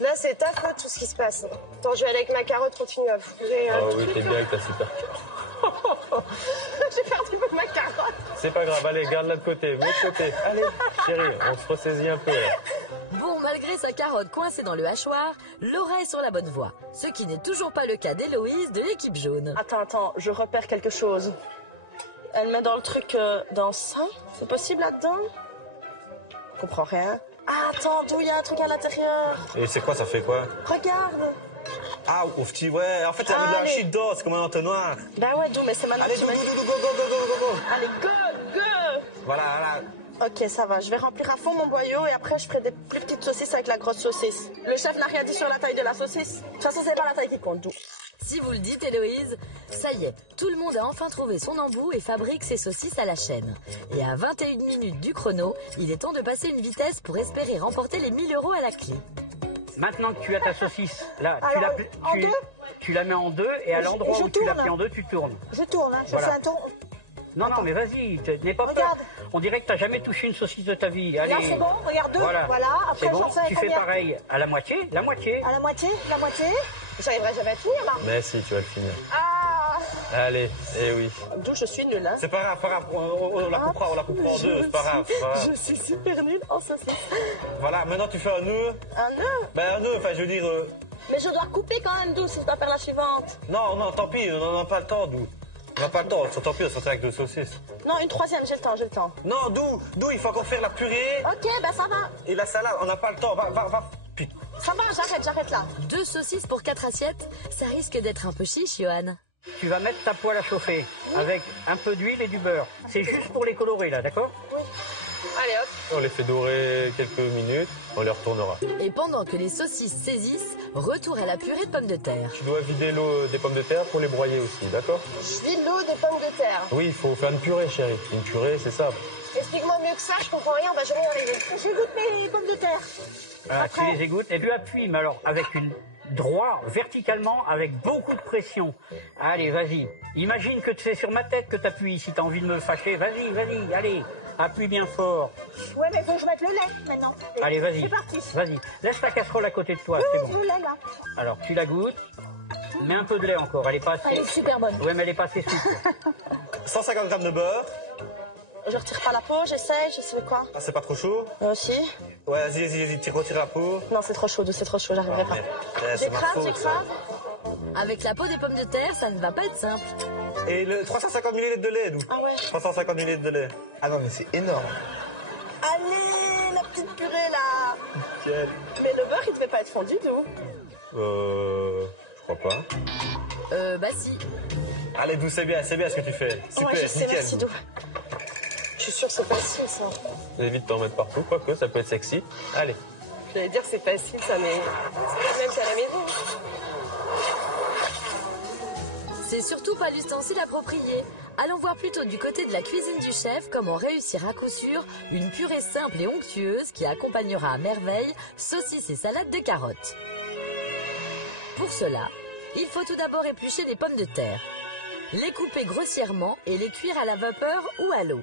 Là, c'est ta faute, tout ce qui se passe. Attends, je vais aller avec ma carotte, continue à fourrer. Ah oui, t'es bien avec ta super cœur. J'ai perdu ma carotte. C'est pas grave, allez, garde-la de côté, mets de côté. Allez, chérie, on se ressaisit un peu. Là. Bon, malgré sa carotte coincée dans le hachoir, Laura est sur la bonne voie. Ce qui n'est toujours pas le cas d'Héloïse de l'équipe jaune. Attends, je repère quelque chose. Elle met dans le truc, dans ça. C'est possible là-dedans? Je comprends rien. Ah, attends, d'où il y a un truc à l'intérieur? Et c'est quoi, ça fait quoi? Regarde. Ah, ouf, ouais. En fait, il y a mis de la chie dedans, c'est comme un entonnoir. Bah ouais, d'où, mais c'est maintenant. Allez, go. Allez, go. Voilà. Ok, ça va. Je vais remplir à fond mon boyau et après, je ferai des plus petites saucisses avec la grosse saucisse. Le chef n'a rien dit sur la taille de la saucisse. De toute façon, c'est pas la taille qui compte, d'où. Si vous le dites, Héloïse, ça y est, tout le monde a enfin trouvé son embout et fabrique ses saucisses à la chaîne. Et à 21 minutes du chrono, il est temps de passer une vitesse pour espérer remporter les 1 000 € à la clé. Maintenant que tu as ta saucisse, là, Alors, tu la mets en deux et à l'endroit où tu l'as pris en deux, tu tournes. Je tourne, hein, je Voilà. fais un tour. Non, mais vas-y, n'aie pas peur. Regarde. On dirait que tu n'as jamais touché une saucisse de ta vie. Allez. Là, c'est bon, regarde deux. Voilà, après, c'est bon. j'en fais Tu fais combien? pareil à la moitié. À la moitié. J'arriverai jamais à finir, là. Mais si, tu vas le finir. Ah. Allez, eh oui. D'où je suis nulle, hein. C'est pas grave, on la coupera en deux, c'est pas grave. Je suis super nulle en saucisse. Voilà, maintenant tu fais un nœud. Un nœud? Ben un nœud, enfin je veux dire... Mais je dois couper quand même, d'où, si je dois faire la suivante. Non, tant pis, on n'a pas le temps, d'où. On n'a pas le temps, tant pis, on s'en fait avec 2 saucisses. Non, une troisième, j'ai le temps. Non, d'où, il faut encore faire la purée Ok, ben ça va. et la salade, on n'a pas le temps, va. Putain. Ça va, j'arrête là. 2 saucisses pour 4 assiettes, ça risque d'être un peu chiche, Johan. Tu vas mettre ta poêle à chauffer avec un peu d'huile et du beurre. C'est juste pour les colorer, là, d'accord? Oui. Allez, hop, On les fait dorer quelques minutes, on les retournera. Et pendant que les saucisses saisissent, retour à la purée de pommes de terre. Tu dois vider l'eau des pommes de terre pour les broyer aussi, d'accord? Je vide l'eau des pommes de terre. Oui, il faut faire une purée, chérie. Une purée, c'est ça. Explique-moi mieux que ça, je comprends rien, bah je vais y arriver. J'égoutte mes pommes de terre. Voilà, tu les égouttes et tu appuies, mais alors avec une droit, verticalement, avec beaucoup de pression. Allez, vas-y. Imagine que c'est sur ma tête que tu appuies. Si tu as envie de me fâcher, vas-y, allez. Appuie bien fort. Ouais, mais faut que je mette le lait maintenant. Allez, vas-y. C'est parti. Vas-y. Laisse ta casserole à côté de toi, Oui, c'est bon. le lait là. Alors, tu la goûtes. Mets un peu de lait encore. Elle est pas assez... Elle est super bonne. Ouais, mais elle est pas assez souple. 150 grammes de beurre. Je retire pas la peau, j'essaye, je sais quoi. Ah, c'est pas trop chaud? Si. Ouais, vas-y, retire la peau. Non, c'est trop chaud, j'arriverai pas. C'est ma faute, ça. Avec la peau des pommes de terre, ça ne va pas être simple. Et le 350 ml de lait, donc. Ah ouais. 350 ml de lait. Ah non, mais c'est énorme. Allez, la petite purée là. Nickel. Mais le beurre, il devait pas être fondu, d'où? Je crois pas. Bah si. Allez, Dou, c'est bien ce que tu fais. Super, Ouais, je sais, nickel. merci, Dou. Je suis sûre que c'est facile, ça. Évite d'en mettre partout, quoique ça peut être sexy. Allez. J'allais dire c'est facile ça, mais c'est même à la maison. C'est surtout pas l'ustensile approprié. Allons voir plutôt du côté de la cuisine du chef comment réussir à coup sûr une purée simple et onctueuse qui accompagnera à merveille saucisses et salade de carottes. Pour cela, il faut tout d'abord éplucher les pommes de terre, les couper grossièrement et les cuire à la vapeur ou à l'eau.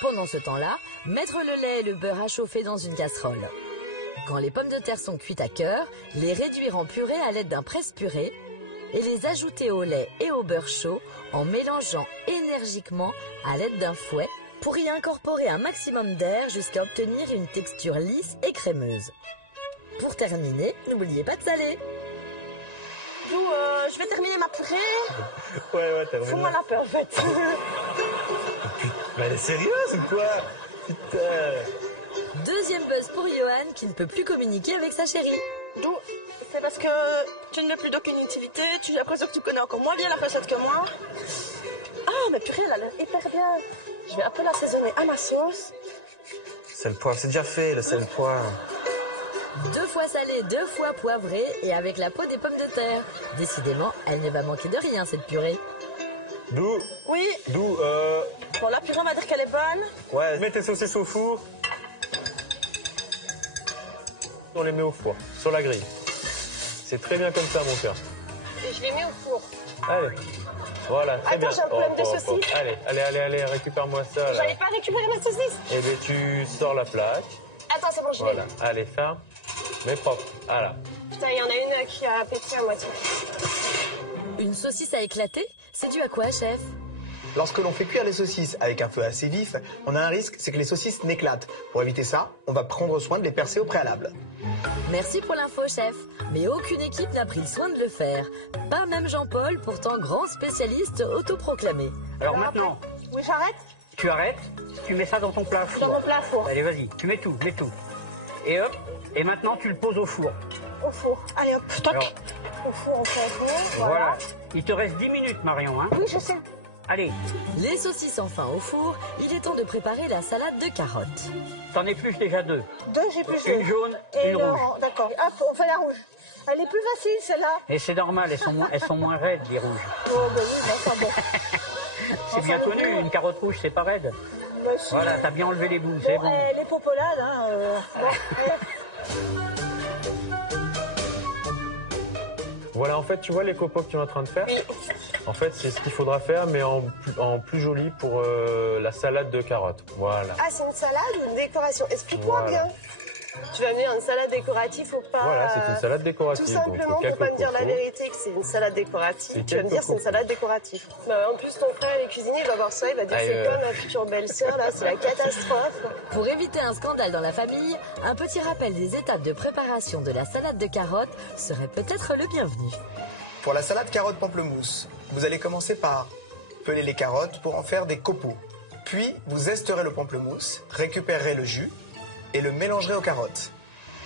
Pendant ce temps-là, mettre le lait et le beurre à chauffer dans une casserole. Quand les pommes de terre sont cuites à cœur, les réduire en purée à l'aide d'un presse-purée et les ajouter au lait et au beurre chaud en mélangeant énergiquement à l'aide d'un fouet pour y incorporer un maximum d'air jusqu'à obtenir une texture lisse et crémeuse. Pour terminer, n'oubliez pas de saler. Dou, je vais terminer ma purée. Ouais, t'as Fous-moi la peur, en fait. Mais elle est sérieuse ou quoi? Putain. Deuxième buzz pour Johan qui ne peut plus communiquer avec sa chérie. Dou, c'est parce que tu ne mets plus d'aucune utilité, j'ai l'impression que tu connais encore moins bien la recette que moi. Ah, mais purée, elle a l'air hyper bien. Je vais un peu l'assaisonner à ma sauce. C'est le poivre, c'est déjà fait, le sel poivre. 2 fois salé, 2 fois poivré et avec la peau des pommes de terre. Décidément, elle ne va manquer de rien cette purée. Dou, Oui. Dou, Bon, la purée, on va dire qu'elle est bonne. ouais, mets tes saucisses au four. On les met au four, sur la grille. C'est très bien comme ça, mon cœur. Et je l'ai mis au four. Allez. Voilà, très Attends, bien. j'ai un problème de saucisse. Allez, récupère-moi ça, là. J'allais pas récupérer ma saucisse. Et bien, tu sors la plaque. Attends, c'est bon, je Voilà. l'ai. Allez, ferme. Mais propre. Voilà. Putain, il y en a une qui a pété à moitié. Une saucisse à éclater? C'est dû à quoi, chef? Lorsque l'on fait cuire les saucisses avec un feu assez vif, on a un risque, c'est que les saucisses n'éclatent. Pour éviter ça, on va prendre soin de les percer au préalable. Merci pour l'info, chef. Mais aucune équipe n'a pris le soin de le faire. Pas même Jean-Paul, pourtant grand spécialiste autoproclamé. Alors maintenant, Oui, j'arrête. tu arrêtes, tu mets ça dans ton plat à four. Dans mon plat à four. Allez, vas-y, tu mets tout. Et hop, et maintenant tu le poses au four. Au four. Allez, hop, toc. Alors, Au four, on fait un four. voilà. Voilà. Il te reste 10 minutes, Marion, hein. Oui, je sais. Allez, Les saucisses enfin au four, il est temps de préparer la salade de carottes. t'en épluches déjà 2. Deux, j'ai plus Une jaune et une le- rouge. D'accord. Hop, on fait la rouge. Elle est plus facile, celle-là. Et c'est normal, elles sont moins raides, les rouges. Oh, ben oui, mais enfin bon. C'est bien connu, une carotte rouge, c'est pas raide. Ben, si. Voilà, t'as bien enlevé les bouts, c'est bon. Les popolades, hein. Bon. Voilà, en fait, tu vois les copeaux que tu es en train de faire? En fait, c'est ce qu'il faudra faire, mais en plus joli pour la salade de carottes. Voilà. Ah, c'est une salade ou une décoration? Explique-moi Voilà. bien. Tu vas venir une salade décorative ou pas? Voilà, c'est une salade décorative. Tout donc, simplement, faut quelques pas me dire la copeaux. vérité que c'est une salade décorative. C'est Tu vas me quelques dire c'est une copeaux. salade décorative. Bah, en plus, ton frère, il est cuisinier, il va voir ça, il va dire Ah, c'est quoi ma future belle-sœur là, c'est la catastrophe. Pour éviter un scandale dans la famille, un petit rappel des étapes de préparation de la salade de carottes serait peut-être le bienvenu. Pour la salade carotte pamplemousse, vous allez commencer par peler les carottes pour en faire des copeaux. Puis, vous esterez le pamplemousse, récupérerez le jus et le mélangerez aux carottes.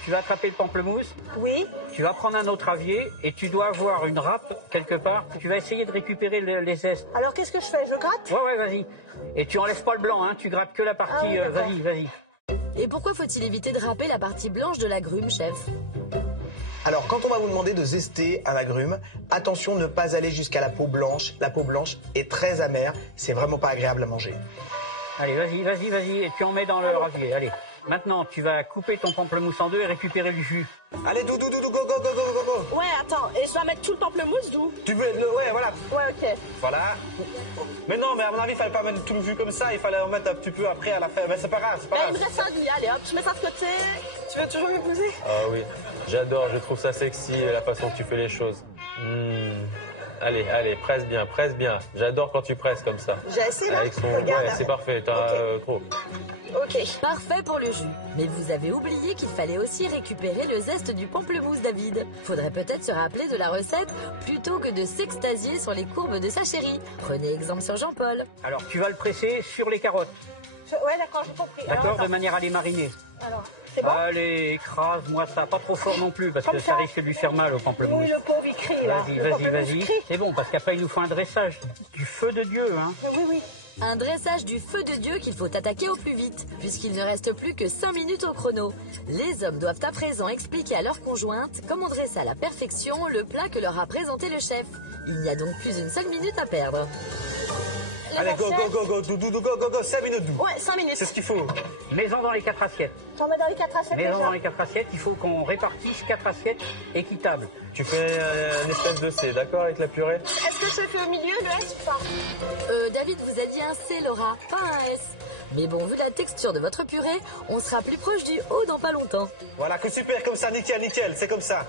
Tu vas attraper le pamplemousse, Oui. tu vas prendre un autre avier et tu dois avoir une râpe quelque part. Tu vas essayer de récupérer les zestes. Alors, qu'est-ce que je fais? Je gratte? Ouais, vas-y. Et tu enlèves pas le blanc, hein, tu grattes que la partie. Ah oui, d'accord. Vas-y. Et pourquoi faut-il éviter de râper la partie blanche de l'agrume, chef? Alors, quand on va vous demander de zester un agrume, attention ne pas aller jusqu'à la peau blanche. La peau blanche est très amère, c'est vraiment pas agréable à manger. Allez, vas-y, et tu en mets dans le rasier, allez. Maintenant, tu vas couper ton pamplemousse en deux et récupérer le jus. Allez, go. Ouais, attends, et je dois mettre tout le pamplemousse d'où? Tu mets le... Ouais, voilà. Ouais, ok. Voilà. Mais non, mais à mon avis, il fallait pas mettre tout le jus comme ça. Il fallait en mettre un petit peu après à la fin. Mais c'est pas grave, c'est pas Il grave. me reste un demi, allez hop, je mets ça de côté. Tu veux toujours m'épouser? Ah oui, j'adore, je trouve ça sexy la façon que tu fais les choses. Allez, presse bien. J'adore quand tu presses comme ça. J'ai assez là. Avec son... Regarde. Ouais, c'est parfait, t'as trop. Ok. Parfait pour le jus. Mais vous avez oublié qu'il fallait aussi récupérer le zeste du pamplemousse, David. Faudrait peut-être se rappeler de la recette plutôt que de s'extasier sur les courbes de sa chérie. Prenez exemple sur Jean-Paul. Alors, tu vas le presser sur les carottes, Ouais, d'accord, j'ai compris. Alors, d'accord, de attends. manière à les mariner. Alors, c'est bon? Allez, écrase-moi ça, pas trop fort non plus, parce Comme que ça. ça risque de lui faire mal au pamplemousse. Oui, le pauvre, il crie là. Le pamplemousse Vas-y. crie. C'est bon, parce qu'après, il nous faut un dressage. Du feu de Dieu, hein. Oui. Un dressage du feu de Dieu qu'il faut attaquer au plus vite, puisqu'il ne reste plus que 5 minutes au chrono. Les hommes doivent à présent expliquer à leur conjointe comment dresser à la perfection le plat que leur a présenté le chef. Il n'y a donc plus une seule minute à perdre. Allez, go. 5 minutes, Dou. Ouais, 5 minutes. C'est ce qu'il faut. Mets-en dans les 4 assiettes. T'en mets dans les 4 assiettes Mets-en déjà? dans les 4 assiettes, il faut qu'on répartisse 4 assiettes équitables. Tu fais un espèce de C, d'accord, avec la purée? Est-ce que je le fais au milieu, le S ou pas? David vous a dit un C, Laura, pas un S. Mais bon, vu la texture de votre purée, on sera plus proche du haut dans pas longtemps. Voilà, que super, comme ça, nickel, c'est comme ça.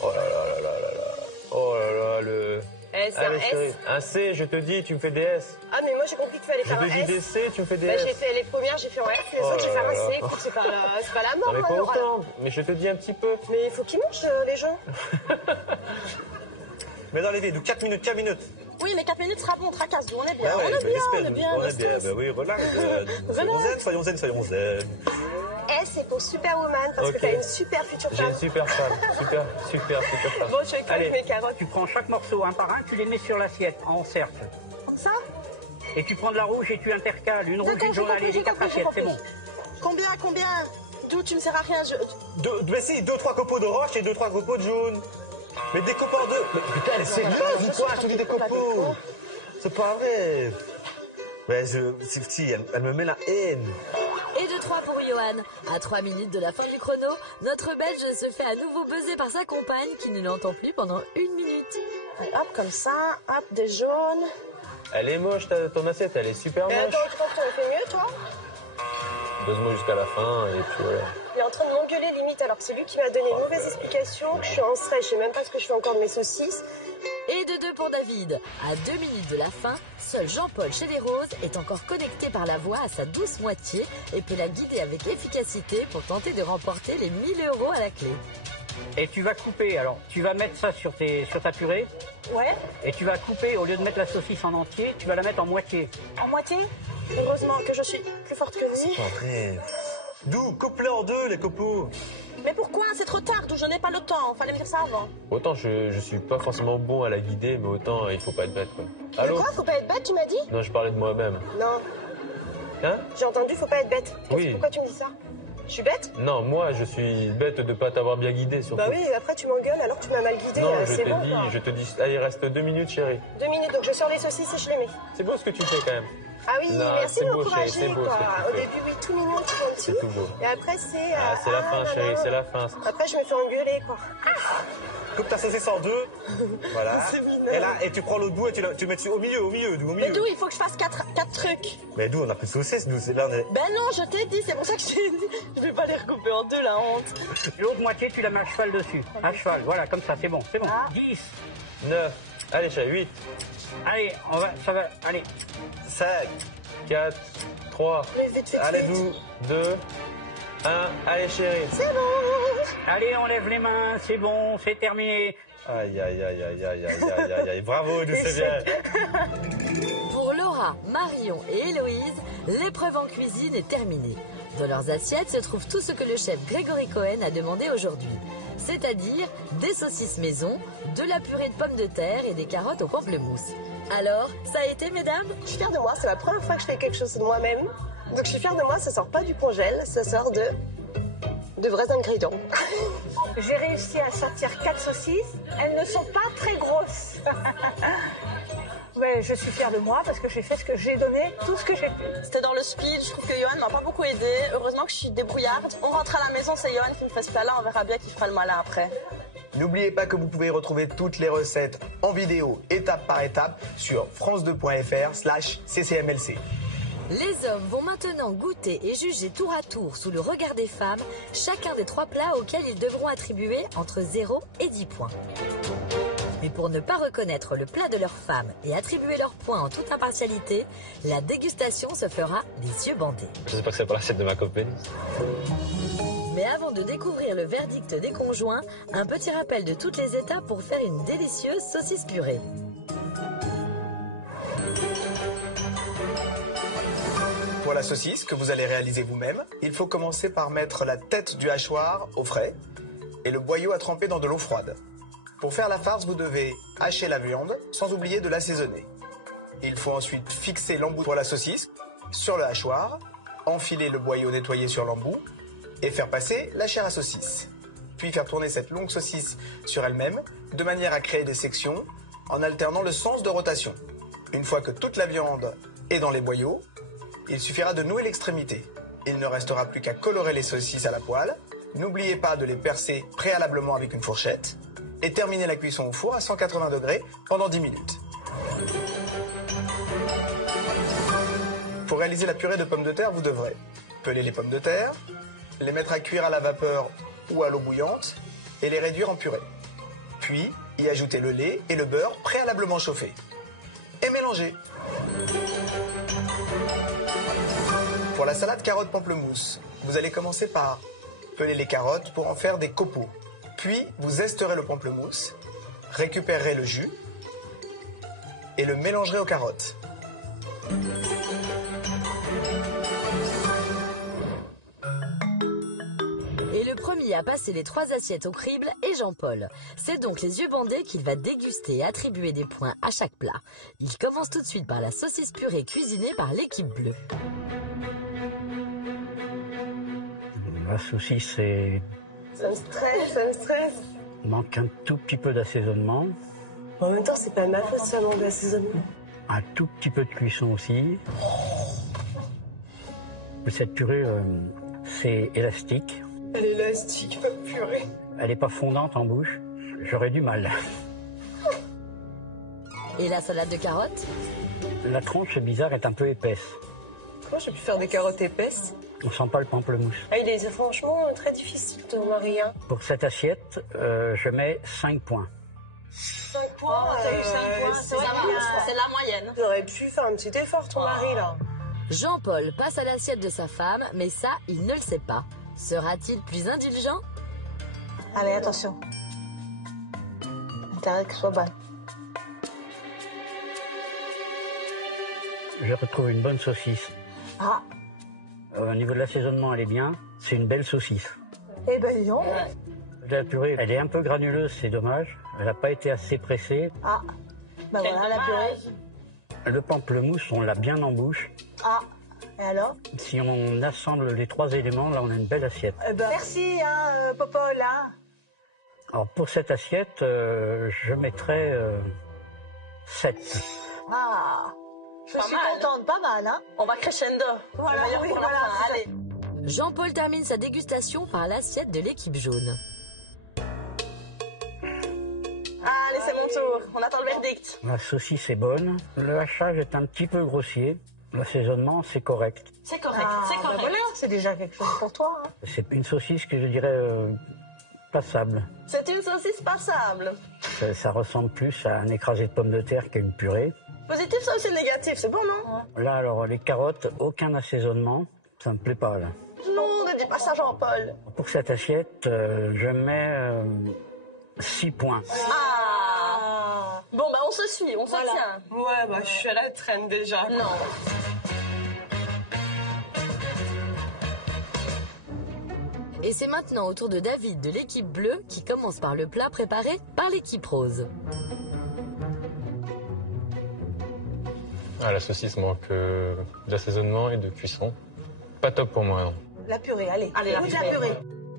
Oh là là, le... C'est un Allez, S. chérie, un C, je te dis, tu me fais des S. Ah, mais moi j'ai compris qu'il fallait Je faire te un dis S. des C, tu me fais des Bah, S. j'ai fait les premières, j'ai fait en S, les Oh autres j'ai fait là un là. C. Écoute, c'est pas la mort. Non mais pas Laura. autant, mais je te dis un petit peu. Mais il faut qu'ils mangent, les gens. Mais dans les vies, 4 minutes. Oui, mais 4 minutes sera bon, tracasse, on est bien. Ah ouais, on est mais bien, j'espère, on est bien. on no est bien. stress. Ben oui, voilà. Soyons zen. S, c'est pour Superwoman, parce que Ok. t'as une super future J'ai femme. une super femme, super femme. Bon, je fais avec Allez, mes carottes. tu prends chaque morceau un par un, tu les mets sur l'assiette en cercle. Comme ça? Et tu prends de la rouge et tu intercales. Une rouge, D'accord, une j'ai jaune, allez, compris, les 4 j'ai assiettes, c'est compris. bon. Combien? D'où tu me sers à rien? Mais si, 2-3 copeaux de roche et 2-3 copeaux de jaune. Mais découpe en deux. Mais putain, c'est love ou quoi? Je te dis des copeaux. C'est pas vrai. Mais si, elle me met la haine. Et de 3 pour Johan. À 3 minutes de la fin du chrono, notre Belge se fait à nouveau buzzer par sa compagne qui ne l'entend plus pendant 1 minute. Allez, hop, comme ça, hop, des jaunes. Elle est moche, ton assiette, elle est super Et moche. attends, je pense qu'on fait mieux, toi? Pose-moi jusqu'à la fin et puis voilà. Il est en train de m'engueuler limite, alors que c'est lui qui m'a donné une mauvaise explication, que je suis en stress, je sais même pas ce que je fais encore de mes saucisses. Et de 2 pour David. À 2 minutes de la fin, seul Jean-Paul chez les Roses est encore connecté par la voix à sa douce moitié et peut la guider avec efficacité pour tenter de remporter les 1 000 € à la clé. Et tu vas couper, alors tu vas mettre ça sur ta purée Ouais, et tu vas couper, au lieu de mettre la saucisse en entier, tu vas la mettre en moitié. en moitié. Heureusement que je suis plus forte que vous. Pas vrai. D'où coupe-les en deux, les copeaux. Mais pourquoi? C'est trop tard, d'où je n'ai pas le temps. Fallait me dire ça avant. Autant je suis pas forcément bon à la guider, mais autant il faut pas être bête quoi. Allô? Mais quoi? Faut pas être bête, tu m'as dit? Non, je parlais de moi-même. Non, Hein? j'ai entendu, faut pas être bête. Oui. Pourquoi tu me dis ça? Je suis bête? Non, moi je suis bête de pas t'avoir bien guidé surtout. Bah oui, après tu m'engueules alors que tu m'as mal guidé. Non, je c'est t'ai bon, dit, quoi. je te dis, allez, il reste 2 minutes chérie. 2 minutes, donc je sors les saucisses et je les mets. C'est beau ce que tu fais quand même. Ah oui, Non, merci c'est de beau, m'encourager, chérie, c'est beau ce quoi. que tu Au fais. début, oui, tout mignon, tout gentil. C'est tout beau. Et après, c'est... Ah, c'est la fin chérie, c'est la fin. Après, je me fais engueuler, quoi. Coupe ta saucisse en deux. Voilà. C'est mignon. Et là, et tu prends l'autre bout et tu mets au milieu, D'où au Mais milieu. d'où il faut que je fasse 4 trucs? Mais d'où on a plus de saucisse, nous. Là, on est... Ben non, je t'ai dit, c'est pour ça que je t'ai dit. Je vais pas les recouper en deux, la honte. L'autre moitié, tu la mets à cheval dessus. À cheval, voilà, comme ça, c'est bon, c'est bon. Ah. 10. 9. Allez chérie, 8, Allez, ça va, allez. 5. 4, 3. Mais vite. Allez, d'où 2, 1. Allez chérie. C'est bon. Allez, on lève les mains, c'est bon, c'est terminé. Aïe. Bravo, d'où c'est bien. Pour Laura, Marion et Héloïse, l'épreuve en cuisine est terminée. Dans leurs assiettes se trouve tout ce que le chef Grégory Cohen a demandé aujourd'hui. C'est-à-dire des saucisses maison, de la purée de pommes de terre et des carottes au pamplemousse. Alors, ça a été, mesdames? Je suis fière de moi, c'est la première fois que je fais quelque chose de moi-même. Donc je suis fière de moi, ça sort pas du congèle, ça sort de vrais ingrédients. J'ai réussi à sortir 4 saucisses. Elles ne sont pas très grosses. Ouais, je suis fière de moi parce que j'ai fait ce que j'ai donné, tout ce que j'ai pu. C'était dans le speed, je trouve que Johan m'a pas beaucoup aidé. Heureusement que je suis débrouillarde. On rentre à la maison, c'est Johan qui me fait ce plat-là, on verra bien qui fera le malin après. N'oubliez pas que vous pouvez retrouver toutes les recettes en vidéo, étape par étape, sur france2.fr/ccmlc. Les hommes vont maintenant goûter et juger tour à tour sous le regard des femmes chacun des 3 plats auxquels ils devront attribuer entre 0 et 10 points. Mais pour ne pas reconnaître le plat de leur femme et attribuer leurs points en toute impartialité, la dégustation se fera les yeux bandés. Je sais pas que c'est pas l'assiette de ma copine. Mais avant de découvrir le verdict des conjoints, un petit rappel de toutes les étapes pour faire une délicieuse saucisse purée. Pour la saucisse que vous allez réaliser vous-même, il faut commencer par mettre la tête du hachoir au frais et le boyau à tremper dans de l'eau froide. Pour faire la farce, vous devez hacher la viande sans oublier de l'assaisonner. Il faut ensuite fixer l'embout pour la saucisse sur le hachoir, enfiler le boyau nettoyé sur l'embout et faire passer la chair à saucisse. Puis faire tourner cette longue saucisse sur elle-même de manière à créer des sections en alternant le sens de rotation. Une fois que toute la viande est dans les boyaux, il suffira de nouer l'extrémité. Il ne restera plus qu'à colorer les saucisses à la poêle. N'oubliez pas de les percer préalablement avec une fourchette et terminer la cuisson au four à 180 degrés pendant 10 minutes. Pour réaliser la purée de pommes de terre, vous devrez peler les pommes de terre, les mettre à cuire à la vapeur ou à l'eau bouillante et les réduire en purée. Puis y ajouter le lait et le beurre préalablement chauffés. Et mélanger. Pour la salade carotte pamplemousse, vous allez commencer par peler les carottes pour en faire des copeaux. Puis vous esterez le pamplemousse, récupérerez le jus et le mélangerez aux carottes. Et le premier à passer les 3 assiettes au crible est Jean-Paul. C'est donc les yeux bandés qu'il va déguster et attribuer des points à chaque plat. Il commence tout de suite par la saucisse purée cuisinée par l'équipe bleue. La saucisse, c'est... Ça me stresse. manque un tout petit peu d'assaisonnement, En même temps, c'est pas ma faute seulement de l'assaisonnement. un tout petit peu de cuisson aussi. Cette purée, c'est élastique. Elle est élastique, ma purée. Elle n'est pas fondante en bouche. J'aurais du mal. Et la salade de carottes? La tranche, c'est bizarre, est un peu épaisse. Comment j'ai pu faire des carottes épaisses? On sent pas le pamplemousse. Ah, il est franchement très difficile, ton mari. Hein. Pour cette assiette, je mets 5 points. 5 points, T'as eu 5 points, c'est la moyenne. J'aurais pu faire un petit effort, ton mari, là. Jean-Paul passe à l'assiette de sa femme, mais ça, il ne le sait pas. Sera-t-il plus indulgent? Allez, attention. Intérêt que ce soit bon. Je retrouve une bonne saucisse. Ah, Au niveau de l'assaisonnement, elle est bien. C'est une belle saucisse. eh ben dis donc. La purée, elle est un peu granuleuse, c'est dommage. Elle n'a pas été assez pressée. Ah, ben voilà la purée. Le pamplemousse, on l'a bien en bouche. Ah, et alors? Si on assemble les 3 éléments, là, on a une belle assiette. Eh ben, merci, hein, Popol, là. Alors, pour cette assiette, je mettrais 7. Ah, je Pas suis mal. contente, pas mal, hein. On va crescendo. Voilà, Le meilleur oui, pour la voilà. fin. Allez. Jean-Paul termine sa dégustation par l'assiette de l'équipe jaune. Allez, c'est mon tour. On attend le verdict. La saucisse est bonne. Le hachage est un petit peu grossier. L'assaisonnement, c'est correct. C'est correct, Ah, c'est ben correct. voilà, c'est déjà quelque chose pour toi. Hein. C'est une saucisse que je dirais passable. C'est une saucisse passable. Ça ressemble plus à un écrasé de pommes de terre qu'à une purée. Positif, ça aussi négatif, c'est bon, non? Là, alors, les carottes, aucun assaisonnement. Ça me plaît pas, là. Non, ne dis pas ça, Jean-Paul. Pour cette assiette, je mets 6 points. Ah. Bon, bah, on se suit, on se tient. Ouais, bah, je suis à la traîne déjà. Non. Et c'est maintenant au tour de David de l'équipe bleue qui commence par le plat préparé par l'équipe rose. Ah, la saucisse manque d'assaisonnement et de cuisson. Pas top pour moi, non. La purée, allez. Allez, la purée.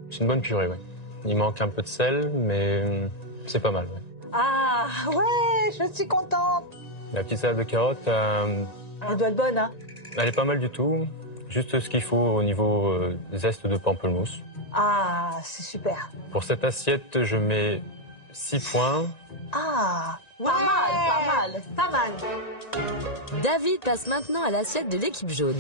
C'est une bonne purée, ouais. Il manque un peu de sel, mais c'est pas mal, ouais. Ah, ouais, je suis contente. La petite salade de carottes, Elle doit être bonne, hein. elle est pas mal du tout. Juste ce qu'il faut au niveau zeste de pamplemousse. Ah, c'est super. Pour cette assiette, je mets 6 points. Ah, ouais. Pas mal. David passe maintenant à l'assiette de l'équipe jaune.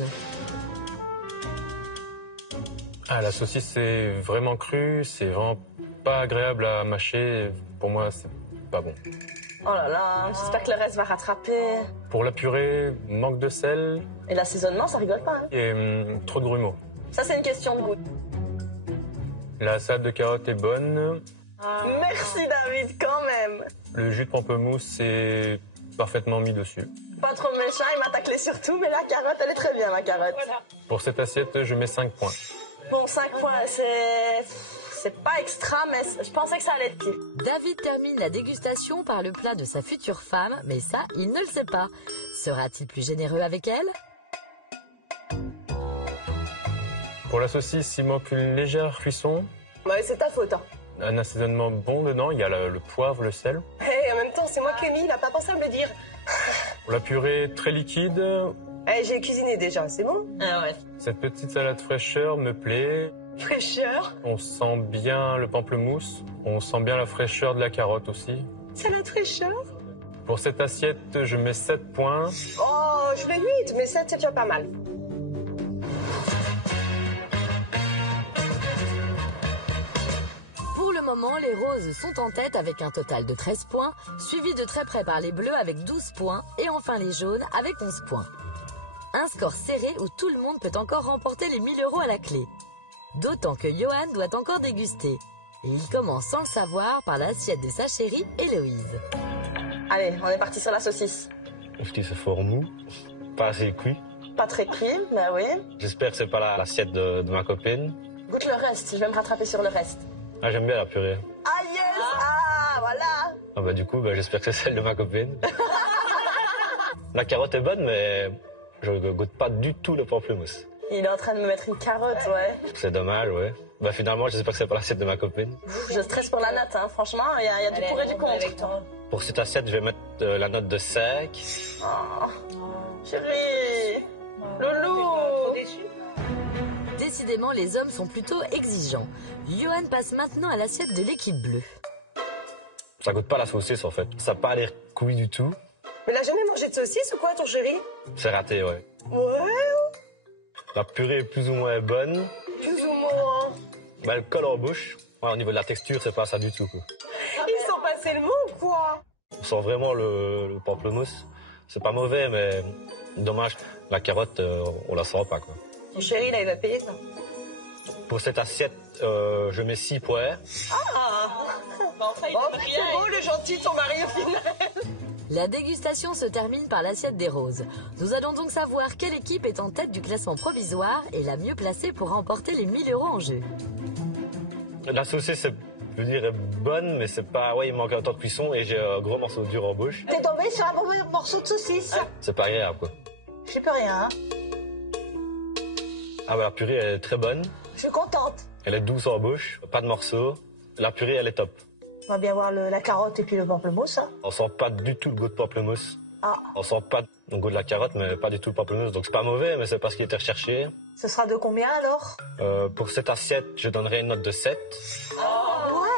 Ah, la saucisse, c'est vraiment cru, c'est vraiment pas agréable à mâcher. Pour moi, c'est pas bon. Oh là là, j'espère que le reste va rattraper. Pour la purée, manque de sel Et l'assaisonnement, ça rigole pas, hein. et trop de grumeaux. Ça, c'est une question de goût. La salade de carottes est bonne. Merci, David, quand même. Le jus de pamplemousse est parfaitement mis dessus. Pas trop méchant, il m'a taclé sur tout, mais la carotte, elle est très bien, la carotte. Pour cette assiette, je mets 5 points. Bon, 5 points, c'est pas extra, mais je pensais que ça allait être pire. David termine la dégustation par le plat de sa future femme, mais ça, il ne le sait pas. Sera-t-il plus généreux avec elle? Pour la saucisse, il manque une légère cuisson. Ouais, c'est ta faute. Hein. Un assaisonnement bon dedans, il y a le poivre, le sel. Hey, en même temps, c'est moi qui ai mis, il a pas pensé à me le dire. Pour la purée, très liquide. Hey, j'ai cuisiné déjà, c'est bon? Ah ouais. Cette petite salade fraîcheur me plaît. Fraîcheur. On sent bien le pamplemousse. On sent bien la fraîcheur de la carotte aussi. Salade fraîcheur. Pour cette assiette, je mets 7 points. Oh, je mets 8, mais 7, c'est déjà pas mal. Pour le moment, les roses sont en tête avec un total de 13 points, suivis de très près par les bleus avec 12 points et enfin les jaunes avec 11 points. Un score serré où tout le monde peut encore remporter les 1000 € à la clé. D'autant que Johan doit encore déguster. Et il commence sans le savoir par l'assiette de sa chérie Héloïse. Allez, on est parti sur la saucisse. C'est fort mou, pas assez cuit. Pas très cuit, mais oui. J'espère que c'est pas l'assiette de ma copine. Goûte le reste, je vais me rattraper sur le reste. Ah, j'aime bien la purée. Ah yes! Ah, voilà! Ah bah du coup, j'espère que c'est celle de ma copine. La carotte est bonne, mais je goûte pas du tout le pamplemousse. Il est en train de me mettre une carotte, ouais. C'est dommage, ouais. Finalement, j'espère que c'est pas l'assiette de ma copine. Je stresse pour la note, hein. Franchement, il y a du pour et du contre. Pour cette assiette, je vais mettre la note de 5. Oh, chérie! Loulou! Décidément, les hommes sont plutôt exigeants. Johan passe maintenant à l'assiette de l'équipe bleue. Ça goûte pas la saucisse, en fait. Ça n'a pas l'air cuit du tout. Mais il a jamais mangé de saucisse ou quoi, ton chéri? C'est raté, ouais. Ouais. La purée est plus ou moins bonne. Plus ou moins. Elle colle en bouche. Ouais, au niveau de la texture, c'est pas ça du tout, quoi. Ils sont passés le mot ou quoi? On sent vraiment le pamplemousse. C'est pas mauvais, mais dommage. La carotte, on la sent pas, quoi. Ton chéri, là, il va payer ça. Pour cette assiette, je mets 6 points. Ah! C'est beau, le gentil de son mari au final. La dégustation se termine par l'assiette des roses. Nous allons donc savoir quelle équipe est en tête du classement provisoire et la mieux placée pour remporter les 1000 € en jeu. La saucisse, je veux dire, est bonne, mais c'est pas... Ouais, il manque un temps de cuisson et j'ai un gros morceau dur en bouche. T'es tombé sur un mauvais morceau de saucisse. C'est pas agréable, quoi. J'y peux rien, hein. Ah, la purée, elle est très bonne. Je suis contente. Elle est douce en bouche, pas de morceaux. La purée, elle est top. On va bien voir la carotte et puis le pamplemousse. Hein. On sent pas du tout le goût de pamplemousse. Ah. On sent pas le goût de la carotte, mais pas du tout le pamplemousse. Donc c'est pas mauvais, mais c'est pas ce qui était recherché. Ce sera de combien alors? Pour cette assiette, je donnerai une note de 7. Oh. Ouais.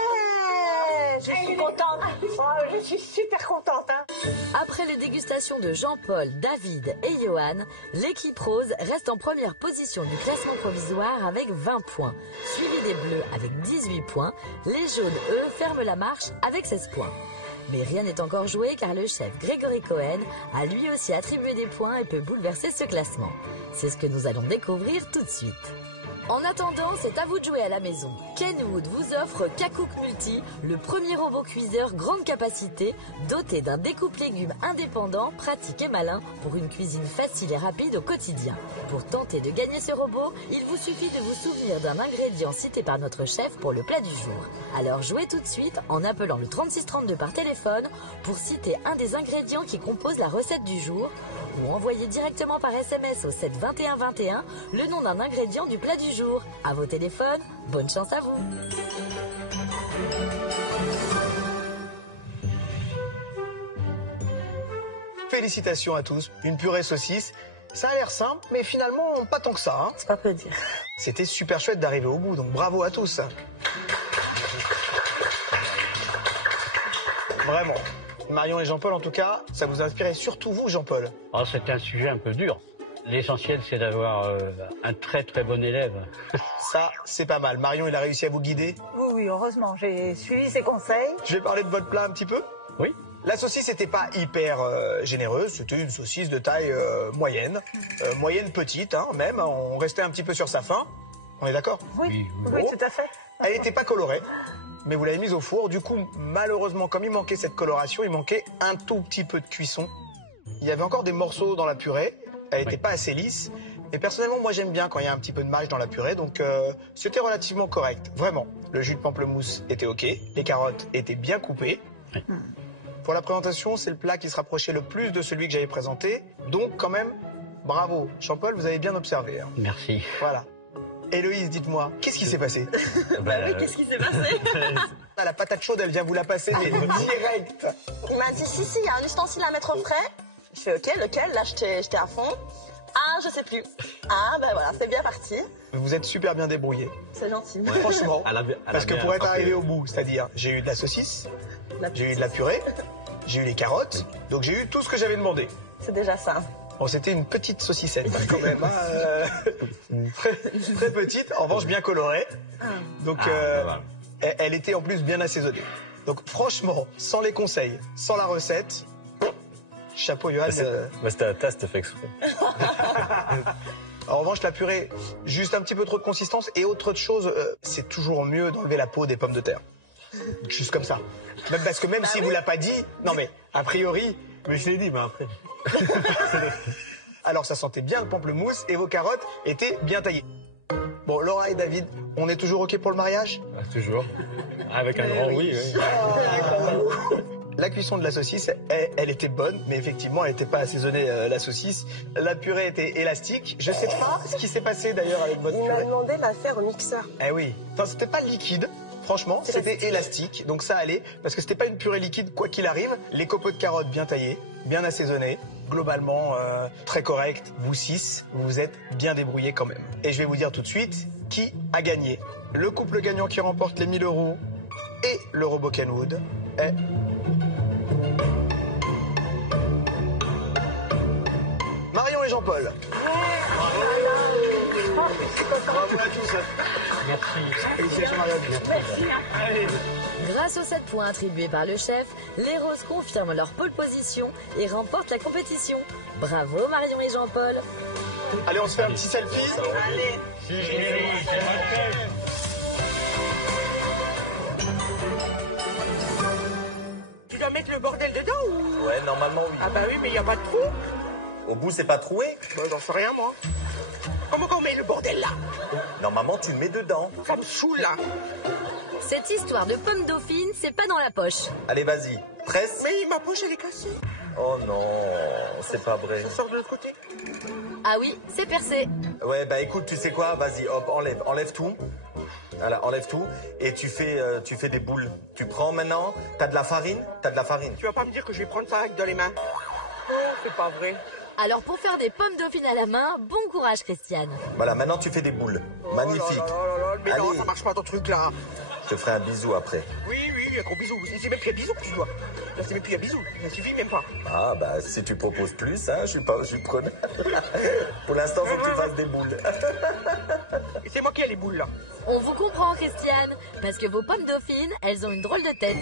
Je suis contente. Oh, je suis super contente. Hein. Après les dégustations de Jean-Paul, David et Johan, l'équipe rose reste en première position du classement provisoire avec 20 points. Suivi des bleus avec 18 points, les jaunes, eux, ferment la marche avec 16 points. Mais rien n'est encore joué car le chef Grégory Cohen a lui aussi attribué des points et peut bouleverser ce classement. C'est ce que nous allons découvrir tout de suite. En attendant, c'est à vous de jouer à la maison. Kenwood vous offre Kakook Multi, le premier robot cuiseur grande capacité, doté d'un découpe légumes indépendant, pratique et malin pour une cuisine facile et rapide au quotidien. Pour tenter de gagner ce robot, il vous suffit de vous souvenir d'un ingrédient cité par notre chef pour le plat du jour. Alors jouez tout de suite en appelant le 3632 par téléphone pour citer un des ingrédients qui composent la recette du jour, ou envoyez directement par SMS au 7 21 21 le nom d'un ingrédient du plat du jour. À vos téléphones, bonne chance à vous. Félicitations à tous. Une purée saucisse. Ça a l'air simple, mais finalement pas tant que ça. Hein. C'est pas peu dire. C'était super chouette d'arriver au bout, donc bravo à tous. Vraiment. Marion et Jean-Paul, en tout cas, ça vous a inspiré, surtout vous, Jean-Paul. Oh, c'est un sujet un peu dur. L'essentiel, c'est d'avoir un très très bon élève. Ça, c'est pas mal. Marion, il a réussi à vous guider. Oui, heureusement, j'ai suivi ses conseils. Je vais parler de votre plat un petit peu. Oui. La saucisse n'était pas hyper généreuse, c'était une saucisse de taille moyenne, moyenne petite, hein, même. On restait un petit peu sur sa faim. On est d'accord? Oui, Bon. tout à fait. Elle n'était pas colorée, mais vous l'avez mise au four. Du coup, malheureusement, comme il manquait cette coloration, il manquait un tout petit peu de cuisson. Il y avait encore des morceaux dans la purée. Elle n'était pas assez lisse. Et personnellement, moi, j'aime bien quand il y a un petit peu de mâche dans la purée. Donc, c'était relativement correct. Vraiment. Le jus de pamplemousse était OK. Les carottes étaient bien coupées. Oui. Pour la présentation, c'est le plat qui se rapprochait le plus de celui que j'avais présenté. Donc, quand même, bravo. Jean-Paul, vous avez bien observé. Hein. Merci. Voilà. Héloïse, dites-moi, qu'est-ce qui s'est passé? Bah oui, qu'est-ce qui s'est passé? Ah, la patate chaude, elle vient vous la passer, mais direct. Il m'a dit, si, il y a un ustensile à mettre au frais. Je fais, ok, lequel? Là, j'étais à fond. Ah, je sais plus. Ah, ben voilà, c'est bien parti. Vous êtes super bien débrouillé. C'est gentil. Franchement. Elle a Parce que bien pour être frappé. arrivé au bout, c'est-à-dire, j'ai eu de la saucisse, j'ai eu de la purée, j'ai eu les carottes, donc j'ai eu tout ce que j'avais demandé. C'est déjà ça. Bon, c'était une petite saucissette quand même, hein, très petite, en revanche bien colorée. Donc, elle était en plus bien assaisonnée. Donc franchement, sans les conseils, sans la recette, chapeau Johan. C'était un test fait exprès. En revanche, la purée, juste un petit peu trop de consistance. Et autre chose, c'est toujours mieux d'enlever la peau des pommes de terre. Juste comme ça. Même parce que même si vous l'a pas dit, non mais a priori. Mais je l'ai dit, mais après. Alors ça sentait bien le pamplemousse et vos carottes étaient bien taillées. Bon, Laura et David, on est toujours OK pour le mariage? Toujours. Avec un grand oui. La cuisson de la saucisse, elle était bonne, mais effectivement, elle n'était pas assaisonnée, la saucisse. La purée était élastique. Je sais pas ce qui s'est passé d'ailleurs avec votre Il m'a purée. demandé de la faire au mixeur. Eh oui. Enfin, c'était pas liquide. Franchement, c'était élastique, donc ça allait, parce que c'était pas une purée liquide, quoi qu'il arrive. Les copeaux de carottes bien taillés, bien assaisonnés, globalement très correct. Vous 6, vous vous êtes bien débrouillés quand même. Et je vais vous dire tout de suite qui a gagné. Le couple gagnant qui remporte les 1000 € et le robot Kenwood est... Marion et Jean-Paul. Bravo à tous. Merci. Félicitations Marion. Grâce aux 7 points attribués par le chef, les Roses confirment leur pole position et remportent la compétition. Bravo Marion et Jean-Paul. Allez, on se fait un petit selfie. Allez. Tu dois mettre le bordel dedans ou... Ouais, normalement oui. Ah bah oui, mais il n'y a pas de trou. Au bout, c'est pas troué. Bah, j'en sais rien, moi. Comment qu'on met le bordel là? Normalement, tu le mets dedans. Ça me saoule, là. Cette histoire de pomme dauphine, c'est pas dans la poche. Allez, vas-y. Presse. Mais ma poche, elle est cassée. Oh non, c'est pas vrai. Ça sort de l'autre côté. Ah oui, c'est percé. Ouais, bah écoute, tu sais quoi? Vas-y, hop, enlève tout. Voilà, enlève tout. Et tu fais des boules. Tu prends maintenant, t'as de la farine? Tu vas pas me dire que je vais prendre ça avec dans les mains? Oh, c'est pas vrai. Alors pour faire des pommes dauphines à la main, bon courage Christiane. Voilà, maintenant tu fais des boules. Magnifique. Oh là là, mais non, Allez. ça marche pas ton truc là. Je te ferai un bisou après. Oui, un gros bisou. C'est même plus un bisou que tu dois. Là, c'est même plus un bisou. Ça suffit même pas. Ah bah si tu proposes plus, hein, je suis preneur. Pour l'instant, faut que tu fasses des boules. Et c'est moi qui ai les boules là. On vous comprend Christiane, parce que vos pommes dauphines, elles ont une drôle de tête.